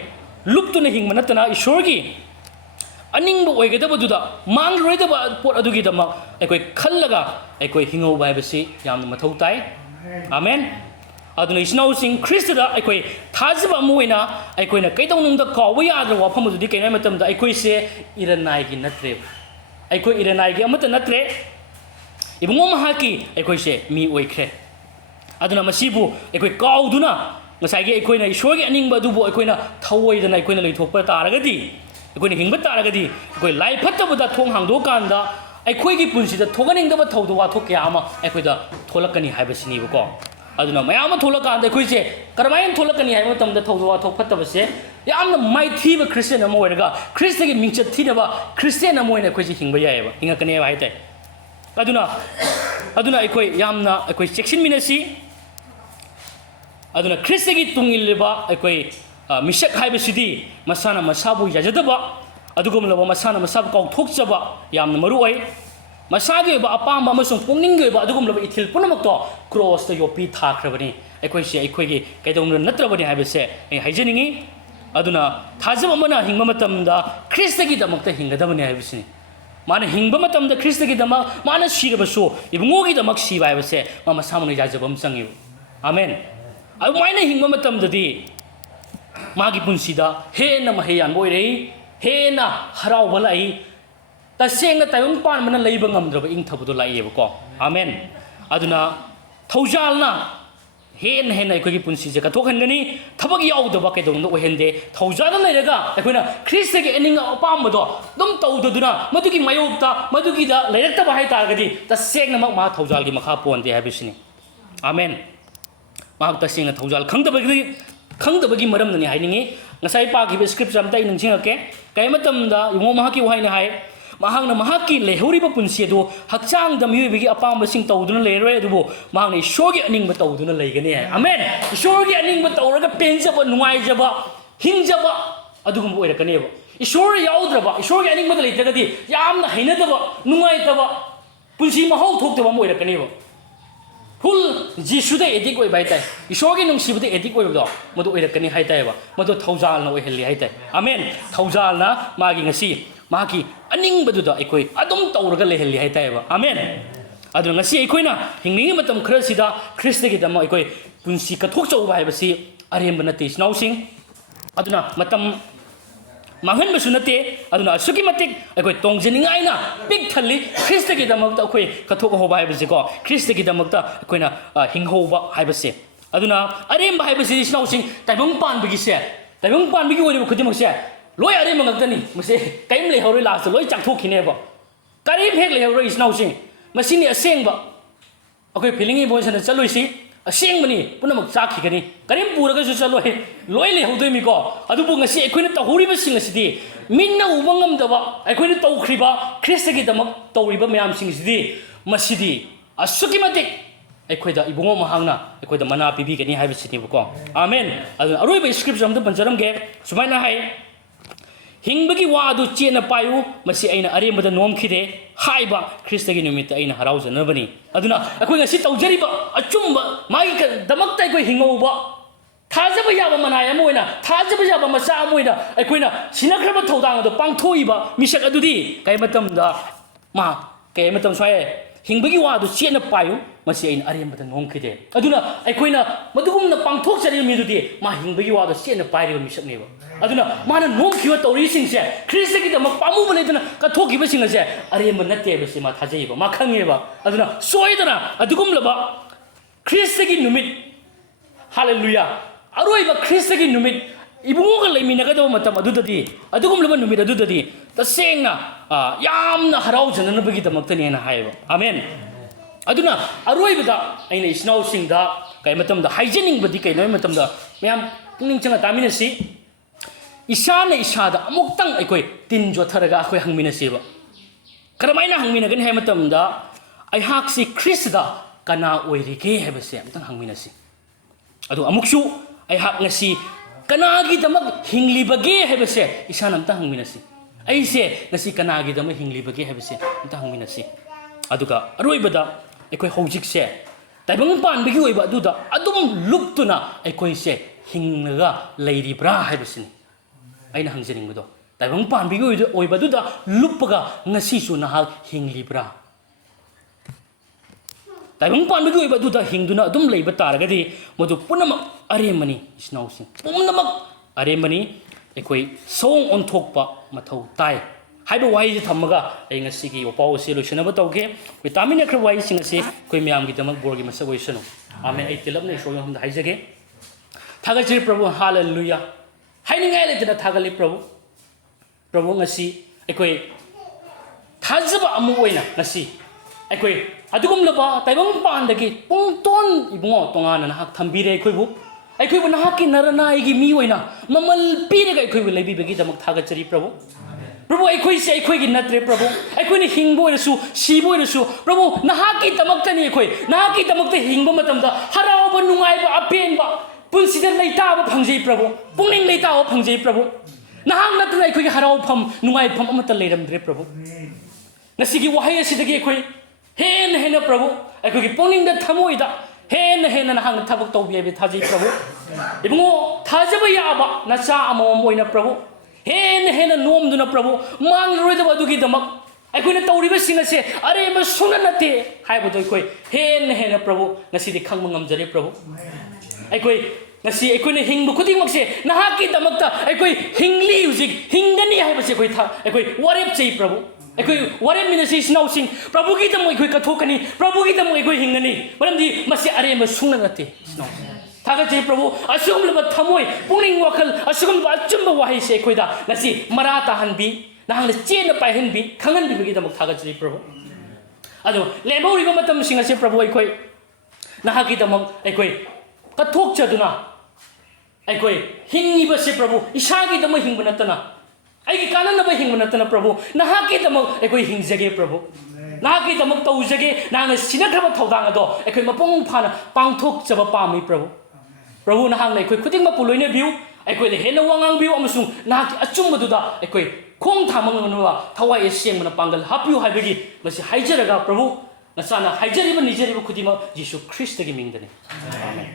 ꯂꯨꯞꯇꯨꯅ ꯍꯤꯡꯕ ꯅꯠꯇꯅ ꯏꯁꯣꯔꯒꯤ ꯑꯅꯤꯡꯕ ꯑꯣꯏꯒꯗꯕꯗꯨꯗ ꯃꯥꯡꯂꯔꯣꯏꯗꯕ ꯄꯣꯠ ꯑꯗꯨꯒꯤꯗꯃꯛ ꯑꯩꯈꯣꯏ ꯈꯜꯂꯒ ꯑꯩꯈꯣꯏ ꯍꯤꯡꯍꯧꯕ ꯍꯥꯏꯕꯁꯤ ꯌꯥꯝꯅ ꯃꯊꯧ ꯇꯥꯏ ꯑꯃꯦꯟ ꯑꯗꯨꯅ ꯏꯆꯤꯟꯅꯥꯎꯁꯤꯡ ꯈ꯭ꯔꯤꯁꯇꯗ ꯑꯩꯈꯣꯏ ꯊꯥꯖꯕ ꯑꯃ ꯑꯣꯏꯅ ꯑꯩꯈꯣꯏꯅ ꯀꯩꯗꯧꯅꯨꯡꯗ ꯀꯥꯎꯕ ꯌꯥꯗ꯭ꯔꯕ ꯋꯥꯐꯝ ꯑꯗꯨꯗꯤ ꯀꯩꯅꯣ ꯍꯥꯏꯕ ꯃꯇꯝꯗ ꯑꯩꯈꯣꯏꯁꯦ ꯏꯔꯟꯅꯥꯏꯒꯤ ꯅꯠꯇ꯭ꯔꯦꯕ ꯑꯩꯈꯣꯏ ꯏꯔꯟꯅꯥꯏꯒꯤ ꯑꯃꯠꯇ ꯅꯠꯇ꯭ꯔꯦ ꯏꯕꯨꯡꯉꯣ ꯃꯍꯥꯛꯀꯤ ꯑꯩꯈꯣꯏꯁꯦ ꯃꯤ ꯑꯣꯏꯈ꯭ꯔꯦ ꯑꯗꯨꯅ ꯃꯁꯤꯕꯨ ꯑꯩꯈꯣꯏ ꯀꯥꯎꯗꯨꯅ ꯉꯁꯥꯏꯒꯤ ꯑꯩꯈꯣꯏꯅ ꯏꯁꯣꯔꯒꯤ ꯑꯅꯤꯡꯕ ꯑꯗꯨꯕꯨ ꯑꯩꯈꯣꯏꯅ ꯊꯧꯑꯣꯏꯗꯅ ꯑꯩꯈꯣꯏꯅ ꯂꯩꯊꯣꯛꯄ ꯇꯥꯔꯒꯗꯤ ꯑꯩꯈꯣꯏꯅ ꯍꯤꯡꯕ ꯇꯥꯔꯒꯗꯤ ꯑꯩꯈꯣই ꯂꯥꯏ ꯐꯠꯇꯕꯗ ꯊꯣꯡ ꯍꯥꯡꯗꯣꯛꯑꯀꯥꯟꯗ ꯑꯩꯈꯣꯏꯒꯤ ꯄꯨꯟꯁꯤꯗ ꯊꯣꯛꯍꯟꯅꯤꯡꯗꯕ ꯊꯧꯗꯣꯛ ꯋꯥꯊꯣꯛ ꯀꯌꯥ ꯑꯃ ꯑꯩꯈꯣꯏꯗ ꯊꯣꯛꯂꯛꯀꯅꯤ ꯍꯥꯏꯕꯁꯤꯅꯦꯕꯀꯣ ꯑꯗꯨꯅ ꯃꯌꯥꯝ ꯑꯃ ꯊꯣꯛꯂꯛꯀꯥꯟꯗ ꯑꯩꯈꯣꯏꯁꯦ ꯀꯔꯝꯍꯥꯏꯅ ꯊꯣꯛꯂꯛꯀꯅꯤ ꯍꯥꯏꯕ ꯃꯇꯝꯗ ꯊꯧꯗꯣꯛ ꯋꯥꯊꯣꯛ ꯐꯠꯇꯕꯁꯦ ꯌꯥꯝꯅ ꯃꯥꯏꯊꯤꯕ ꯈ꯭ꯔꯤꯁꯇꯤꯌꯟ ꯑꯃ ꯑꯣꯏꯔꯒ ꯈ꯭ꯔꯤꯁꯇꯒꯤ ꯃꯤꯡꯆꯠ ꯊꯤꯅꯕ ꯈ꯭ꯔꯤꯁꯇꯤꯌꯟ ꯑꯃ ꯑꯣꯏꯅ ꯑꯩꯈꯣꯏꯁꯦ ꯍꯤꯡꯕ ꯌꯥꯏꯑꯕ ꯍꯤꯡꯉꯛꯀꯅꯦꯕ ꯍꯥꯏꯇꯥꯔꯦ ꯑꯗꯨꯅ ꯑꯩꯈꯣꯏ ꯌꯥꯝꯅ ꯑꯩꯈꯣꯏ ꯆꯦꯛꯁꯤꯟꯃꯤꯟꯅꯁꯤ ꯑꯗꯨꯅ ꯈ꯭ꯔꯤꯁꯇꯒꯤ ꯇꯨꯡ ꯏꯜꯂꯤꯕ ꯑꯩꯈꯣꯏ ꯃꯤꯁꯛ ꯍꯥꯏꯕꯁꯤꯗꯤ ꯃꯁꯥꯅ ꯃꯁꯥꯕꯨ ꯌꯥꯖꯗꯕ ꯑꯗꯨꯒꯨꯝꯂꯕ ꯃꯁꯥꯅ ꯃꯁꯥꯕꯨ ꯀꯥꯎꯊꯣꯛꯆꯕ ꯌꯥꯝꯅ ꯃꯔꯨꯑꯣꯏ ꯃꯁꯥꯒꯤ ꯑꯣꯏꯕ ꯑꯄꯥꯝꯕ ꯑꯃꯁꯨꯡ ꯄꯨꯛꯅꯤꯡꯒꯤ ꯑꯣꯏꯕ ꯑꯗꯨꯒꯨꯝꯂꯕ ꯏꯊꯤꯜ ꯄꯨꯝꯅꯃꯛꯇꯣ ꯀ꯭ꯔꯣꯁꯇ ꯌꯣꯛꯄꯤ ꯊꯥꯈ꯭ꯔꯕꯅꯤ ꯑꯩꯈꯣꯏꯁꯦ ꯑꯩꯈꯣꯏꯒꯤ ꯀꯩꯗꯧꯅ ꯅꯠꯇ꯭ꯔꯕꯅꯤ ꯍꯥꯏꯕꯁꯦ ꯑꯩ ꯍꯥꯏꯖꯅꯤꯡꯉꯤ ꯑꯗꯨꯅ ꯊꯥꯖꯕ ꯑꯃꯅ ꯍꯤꯡꯕ ꯃꯇꯝꯗ ꯈ꯭ꯔꯤꯁꯇꯒꯤꯗꯃꯛꯇ ꯍꯤꯡꯒꯗꯕꯅꯤ ꯍꯥꯏꯕꯁꯤꯅꯤ ꯃꯥꯅ ꯍꯤꯡꯕ ꯃꯇꯝꯗ ꯈ꯭ꯔꯤꯁꯇꯒꯤꯗꯃꯛ ꯃꯥꯅ ꯁꯤꯔꯕꯁꯨ ꯏꯕꯨꯡꯉꯣꯒꯤꯗꯃꯛ ꯁꯤꯕ ꯍꯥꯏꯕꯁꯦ ꯃꯥ ꯃꯁꯥꯃꯛꯅ ꯌꯥꯖꯕ ꯑꯃ ꯆꯪꯉꯦꯕ ꯑꯃꯦꯟ ꯑꯗꯨꯃꯥꯏꯅ ꯍꯤꯡꯕ ꯃꯇꯝꯗꯗꯤ ꯃꯥꯒꯤ ꯄꯨꯟꯁꯤꯗ ꯍꯦꯟꯅ ꯃꯍꯩ ꯌꯥꯟꯕ ꯑꯣꯏꯔꯛꯏ ꯍꯦꯟꯅ ꯍꯔꯥꯎꯕ ꯂꯥꯛꯏ ꯇꯁꯦꯡꯅ ꯇꯥꯏꯕꯪ ꯄꯥꯟꯕꯅ ꯂꯩꯕ ꯉꯝꯗ꯭ꯔꯕ ꯏꯪꯊꯕꯗꯣ ꯂꯥꯛꯏꯑꯕꯀꯣ ꯑꯃꯦꯟ ꯑꯗꯨꯅ ꯊꯧꯖꯥꯜꯅ ꯍꯦꯟꯅ ꯑꯩꯈꯣꯏꯒꯤ ꯄꯨꯟꯁꯤꯁꯦ ꯀꯠꯊꯣꯛꯍꯟꯒꯅꯤ ꯊꯕꯛ ꯌꯥꯎꯗꯕ ꯀꯩꯗꯧꯅꯨꯡꯗ ꯑꯣꯏꯍꯟꯗꯦ ꯊꯧꯖꯥꯜꯅ ꯂꯩꯔꯒ ꯑꯩꯈꯣꯏꯅ ꯈ꯭ꯔꯤꯁꯇꯒꯤ ꯑꯅꯤꯡ ꯑꯄꯥꯝꯕꯗꯣ ꯑꯗꯨꯝ ꯇꯧꯗꯗꯨꯅ ꯃꯗꯨꯒꯤ ꯃꯥꯌꯣꯛꯇ ꯃꯗꯨꯒꯤꯗ ꯂꯩꯔꯛꯇꯕ ꯍꯥꯏꯇꯥꯔꯒꯗꯤ ꯇꯁꯦꯡꯅꯃꯛ ꯃꯍꯥꯛ ꯊꯧꯖꯥꯜꯒꯤ ꯃꯈꯥ ꯄꯣꯟꯗꯦ ꯍꯥꯏꯕꯁꯤꯅꯤ ꯑꯃꯦꯟ ꯃꯍꯥꯛ ꯇꯁꯦꯡꯅ ꯊꯧꯖꯥꯜ ꯈꯪꯗꯕꯒꯤ ꯃꯔꯝꯅꯅꯤ ꯍꯥꯏꯅꯤꯡꯉꯤ ꯉꯁꯥꯏ ꯄꯥꯈꯤꯕ ꯁ꯭ꯀ꯭ꯔꯤꯞꯆꯔ ꯑꯝꯇ ꯑꯩ ꯅꯤꯡꯁꯤꯡꯉꯛꯀꯦ ꯀꯩ ꯃꯇꯝꯗ ꯏꯕꯨꯡꯉꯣ ꯃꯍꯥꯛꯀꯤ ꯋꯥꯍꯩꯅ ꯍꯥꯏ ꯃꯍꯥꯛꯅ ꯃꯍꯥꯛꯀꯤ ꯂꯩꯍꯧꯔꯤꯕ ꯄꯨꯟꯁꯤ ꯑꯗꯨ ꯍꯛꯆꯥꯡꯗ ꯃꯤꯑꯣꯏꯕꯒꯤ ꯑꯄꯥꯝꯕꯁꯤꯡ ꯇꯧꯗꯨꯅ ꯂꯩꯔꯔꯣꯏ ꯑꯗꯨꯕꯨ ꯃꯍꯥꯛꯅ ꯏꯁꯣꯔꯒꯤ ꯑꯅꯤꯡꯕ ꯇꯧꯗꯨꯅ ꯂꯩꯒꯅꯤ ꯍꯥꯏ ꯑꯃꯦꯟ ꯏꯁꯣꯔꯒꯤ ꯑꯅꯤꯡꯕ ꯇꯧꯔꯒ ꯄꯦꯟꯖꯕ ꯅꯨꯡꯉꯥꯏꯖꯕ ꯍꯤꯡꯖꯕ ꯑꯗꯨꯒꯨꯝꯕ ꯑꯣꯏꯔꯛꯀꯅꯦꯕ ꯏꯁꯣꯔ ꯌꯥꯎꯗ꯭ꯔꯕ ꯏꯁꯣꯔꯒꯤ ꯑꯅꯤꯡꯕꯗ ꯂꯩꯇ꯭ꯔꯒꯗꯤ ꯌꯥꯝꯅ ꯍꯩꯅꯗꯕ ꯅꯨꯡꯉꯥꯏꯇꯕ ꯄꯨꯟꯁꯤ ꯃꯍꯥꯎ ꯊꯣꯛꯇꯕ ꯑꯃ ꯑꯣꯏꯔꯛꯀꯅꯦꯕ ꯐꯨꯜ ꯖꯤꯁꯨꯗ ꯑꯦꯗꯤꯛ ꯑꯣꯏꯕ ꯍꯥꯏꯇꯥꯔꯦ ꯏꯁꯣꯔꯒꯤ ꯅꯨꯡꯁꯤꯕꯗ ꯑꯦꯗꯤꯛ ꯑꯣꯏꯕꯗꯣ ꯃꯗꯨ ꯑꯣꯏꯔꯛꯀꯅꯤ ꯍꯥꯏꯇꯥꯔꯦꯕ ꯃꯗꯨ ꯊꯧꯖꯥꯜꯅ ꯑꯣꯏꯍꯜꯂꯤ ꯍꯥꯏꯇꯥꯔꯦ ꯑꯃꯦꯟ ꯊꯧꯖꯥꯜꯅ ꯃꯥꯒꯤ ꯉꯁꯤ ꯃꯍꯥꯛꯀꯤ ꯑꯅꯤꯡꯕꯗꯨꯗ ꯑꯩꯈꯣꯏ ꯑꯗꯨꯝ ꯇꯧꯔꯒ ꯂꯩꯍꯜꯂꯤ ꯍꯥꯏꯇꯥꯔꯦꯕ ꯑꯃꯦꯟ ꯑꯗꯨꯅ ꯉꯁꯤ ꯑꯩꯈꯣꯏꯅ ꯍꯤꯡꯂꯤꯉꯩ ꯃꯇꯝ ꯈꯔꯁꯤꯗ ꯈ꯭ꯔꯤꯁꯇꯒꯤꯗꯃꯛ ꯑꯩꯈꯣꯏ ꯄꯨꯟꯁꯤ ꯀꯠꯊꯣꯛꯆꯧꯕ ꯍꯥꯏꯕꯁꯤ ꯑꯔꯦꯝꯕ ꯅꯠꯇꯦ ꯏꯆꯤꯟꯅꯥꯎꯁꯤꯡ ꯑꯗꯨꯅ ꯃꯇꯝ ꯃꯥꯡꯍꯟꯕꯁꯨ ꯅꯠꯇꯦ ꯑꯗꯨꯅ ꯑꯁꯨꯛꯀꯤ ꯃꯇꯤꯛ ꯑꯩꯈꯣꯏ ꯇꯣꯡꯖꯅꯤꯡꯉꯥꯏꯅ ꯄꯤꯛ ꯊꯜꯂꯤ ꯈ꯭ꯔꯤꯁꯇꯒꯤꯗꯃꯛꯇ ꯑꯩꯈꯣꯏ ꯀꯠꯊꯣꯛꯍꯧꯕ ꯍꯥꯏꯕꯁꯦꯀꯣ ꯈ꯭ꯔꯤꯁꯇꯒꯤꯗꯃꯛꯇ ꯑꯩꯈꯣꯏꯅ ꯍꯤꯡꯍꯧꯕ ꯍꯥꯏꯕꯁꯦ ꯑꯗꯨꯅ ꯑꯔꯦꯝꯕ ꯍꯥꯏꯕꯁꯤꯗꯤ ꯏꯆꯤꯟꯅꯥꯎꯁꯤꯡ ꯇꯥꯏꯕꯪ ꯄꯥꯟꯕꯒꯤꯁꯦ ꯇꯥꯏꯕꯪ ꯄꯥꯟꯕꯒꯤ ꯑꯣꯏꯔꯤꯕ ꯈꯨꯗꯤꯡꯃꯛꯁꯦ ꯂꯣꯏ ꯑꯔꯦꯝꯕ ꯉꯥꯛꯇꯅꯤ ꯃꯁꯤ ꯀꯔꯤꯝ ꯂꯩꯍꯧꯔꯣꯏ ꯂꯥꯁꯇ ꯂꯣꯏ ꯆꯥꯛꯊꯣꯛꯈꯤꯅꯦꯕ ꯀꯔꯤꯝ ꯍꯦꯛ ꯂꯩꯍꯧꯔꯣꯏ ꯏꯆꯤꯟꯅꯥꯎꯁꯤꯡ ꯃꯁꯤꯅꯤ ꯑꯁꯦꯡꯕ ꯑꯩꯈꯣꯏ ꯐꯤꯂꯤꯡ ꯏꯃꯣꯁꯟꯗ ꯆꯠꯂꯣꯏꯁꯤ ꯑꯁꯦꯡꯕꯅꯤ ꯄꯨꯝꯅꯃꯛ ꯆꯥꯛꯈꯤꯒꯅꯤ ꯀꯔꯤꯝ ꯄꯨꯔꯒꯁꯨ ꯆꯠꯂꯣꯏ ꯂꯣꯏ ꯂꯩꯍꯧꯗꯣꯏꯅꯤꯀꯣ ꯑꯗꯨꯕꯨ ꯉꯁꯤ ꯑꯩꯈꯣꯏꯅ ꯇꯧꯍꯧꯔꯤꯕꯁꯤꯡ ꯑꯁꯤꯗꯤ ꯃꯤꯠꯅ ꯎꯕ ꯉꯝꯗꯕ ꯑꯩꯈꯣꯏꯅ ꯇꯧꯈ꯭ꯔꯤꯕ ꯈ꯭ꯔꯤꯁꯇꯒꯤꯗꯃꯛ ꯇꯧꯔꯤꯕ ꯃꯌꯥꯝꯁꯤꯡꯁꯤꯗꯤ ꯃꯁꯤꯗꯤ ꯑꯁꯨꯛꯀꯤ ꯃꯇꯤꯛ ꯑꯩꯈꯣꯏꯗ ꯏꯕꯨꯡꯉꯣ ꯃꯍꯥꯛꯅ ꯑꯩꯈꯣꯏꯗ ꯃꯅꯥ ꯄꯤꯕꯤꯒꯅꯤ ꯍꯥꯏꯕꯁꯤꯅꯦꯕꯀꯣ ꯑꯃꯦꯟ ꯑꯗꯨꯅ ꯑꯔꯣꯏꯕ ꯁ꯭ꯀ꯭ꯔꯤꯞꯆꯔ ꯑꯝꯇ ꯄꯟꯖꯔꯝꯒꯦ ꯁꯨꯃꯥꯏꯅ ꯍꯥꯏ ꯍꯤꯡꯕꯒꯤ ꯋꯥ ꯑꯗꯨ ꯆꯦꯠꯅ ꯄꯥꯏꯌꯨ ꯃꯁꯤ ꯑꯩꯅ ꯑꯔꯦꯝꯕꯗ ꯅꯣꯝꯈꯤꯗꯦ ꯍꯥꯏꯕ ꯈ꯭ꯔꯤꯁꯇꯒꯤ ꯅꯨꯃꯤꯠꯇ ꯑꯩꯅ ꯍꯔꯥꯎꯖꯅꯕꯅꯤ ꯑꯗꯨꯅ ꯑꯩꯈꯣꯏ ꯉꯁꯤ ꯇꯧꯖꯔꯤꯕ ꯑꯆꯨꯝꯕ ꯃꯥꯒꯤꯗꯃꯛꯇ ꯑꯩꯈꯣꯏ ꯍꯤꯡꯍꯧꯕ ꯊꯥꯖꯕ ꯌꯥꯕ ꯃꯅꯥꯏ ꯑꯃ ꯑꯣꯏꯅ ꯊꯥꯖꯕ ꯌꯥꯕ ꯃꯆꯥ ꯑꯃ ꯑꯣꯏꯅ ꯑꯩꯈꯣꯏꯅ ꯁꯤꯟꯅꯈ꯭ꯔꯕ ꯊꯧꯗꯥꯡ ꯑꯗꯨ ꯄꯥꯡꯊꯣꯛꯏꯕ ꯃꯤꯁꯛ ꯑꯗꯨꯗꯤ ꯀꯩ ꯃꯇꯝꯗ ꯀꯩ ꯃꯇꯝ ꯁ꯭ꯋꯥꯏ हिंबगी वादु चेना पायु मसी आइन अरेमबद नोंखिदे अदुना अखोइना मदुगुमना पांगथोकचरि मिदुदि मा हिंबगी वादु चेना पाइरिबा मिसकनेबा अदुना माना नोंखिबा तौरिसिंगसे ख्रिस्तगिदमक पामुबा लेदना कथोकिबसिंगसे अरेमब नतेबसे मा थाजैबा मा खंगेबा अदुना सोयदना अदुगुमलबा ख्रिस्तगी नुमित हालेलुया अरोइबा ख्रिस्तगी नुमित इबुंगोगा लेमिनगदबा मतम अदुददि अदुगुमलबा नुमित अदुददि तसेंगना यामना हराउजननबगिदमक्तनेना हायबा आमेन अदुना अरोइबदा अइना इस्नाउसिंगदा कै मतमदा हाइजेनिंगबदि कैनो मतमदा मयाम पुनिंग चंगा तामिनसी इसाना इसादा अमुक्तंग अखोय तिन जोथरगा अखोय हंगमिनसीबा करमाइना हंगमिनगन है मतमदा अइहाकसी ख्रिस्तदा कना ओइरिगे हेबसे अमतंग हंगमिनसी अदु अमुक्सु अइहाक ngasi कनागिदमक हिंगलिबगे हेबसे इसाना अमतंग हंगमिनसी अइसे ngasi कनागिदमक हिंगलिबगे हेबसे अमतंग हंगमिनसी अदुगा अरोइबदा अखोय हौजिकसे ताइबंग पानबगी ओइबा अदुदा अदुम लुप्तुना अखोयसे हिंगलगा लैरिब्रा हेबसिनी अइना हंजनिंगबदो ताइबंग पानबगी ओइबा अदुदा लुप्पगा ngasisu nahal hinglibra ताइबंग पानबगी ओइबा अदुदा हिंगदुना अदुम लैबा तारगदि मदु पुनमक अरेमनी इस्नाउसिंग पुनमक अरेमनी अखोय सोंग ओनथोकपा मथौ ताइ हाइबा वाइजे थमगा अइ ngasiगी ओपाव से लोइसनबा तौगे वे तामिना खर वाइ सिंग से कोइ म्यामगी दमक बोरगी मसक ओइसनु आमेन अइ तिलबने सोयम हमदा हाइजगे थागचि प्रभु हालेलुया हाइनिंगाय लेतना थागले प्रभु प्रभु ngasi अखोय थाजबा अमु ओइना ngasi अखोय अदुगुमलबा ताइबंग पानदगी पुंगतोन इबुंगो तोंगाना नाहक थंबिरे अखोयबु अखोयबु नाहकि नरनाइगी मी ओइना ममल पीरेगा अखोयबु लेबिबगी दमक थागचरि प्रभु प्रभु अखोयसे अखोयगी नत्रे प्रभु अखोयने हिंगबोइरसु सिबोइरसु प्रभु नाहकि दमक्तनी अखोय नाहकि दमक्ते हिंगबा मतमदा हरावबा नुंगाइबा अपेनबा पुंसिदा लैताबा फंजै प्रभु पुंनिंग लैताबा फंजै प्रभु नाहक नतना अखोयगी हरावफम नुंगाइफम अमता लेरमद्रे प्रभु ngasiगी वहाय असिदगी अखोय हेन हेन प्रभु अखोयगी पुंनिंगदा थमोइदा हेन हेन नाहक थबक तौबियबे थाजै प्रभु इबुंगो थाजबा याबा नचा अमम ओइना प्रभु हेन हेन नोमदुना प्रभु मांगरोइदबा दुगीदमक अखोयना तौरिबसिंगसे अरेम सुंग नते हाइबदो अखोय हेन हेन प्रभु ngasiदी खंगम ngamjare प्रभु अखोय ngasi अखोयना हिंगबु खुदिंगमक्से नाहकि दमक्ता अखोय हिंगली हुजिक हिंगनी हाइबसे अखोय था अखोय वरेप चै प्रभु अखोय वरेप मिनसे स्नाउसिंग प्रभु की दम अखोय कथोकनी प्रभु की दम अखोय हिंगनी मरमदि मसे अरेम सुंग नते स्नाउसिंग थागचे प्रभु असुगुमलबा थमोय पुनिंग वखल असुगुमलबा अचुम्बा वाहिसे अखोयदा ngasi मरा ताहनबी नाहंगना चेन पाइहनबी खंगनबीगी दमक थागचरि प्रभु अदो लेबौरिबा मतम सिंगसे प्रभु अखोय नाहकि दमक अखोय कथोकचदुना अखोय हिंगिबसे प्रभु इसागी दम हिंगब नतना आइगी काननबा हिंगब नतना प्रभु नाहकि दमक अखोय हिंगजगे प्रभु नाहकि दमक तौजगे नाहंगना सिनखरबा थौदांग अदो अखोय मपुंग फाना पांगथोकचबा पामी प्रभु प्रभु नाहंगना अखोय खुदिंगमा पुलोइने बिउ अखोयले हेन वांगांग बिउ अमसुंग नाहकि अचुम्बदुदा अखोय खोंग थामंगनुवा थवाय सेंगना पांगल हापिउ हाइबगी मसि हाइजरगा प्रभु नसाना हाइजरिबा निजरिबा खुदिमा यीशु ख्रिस्टगी मिंगदने आमेन।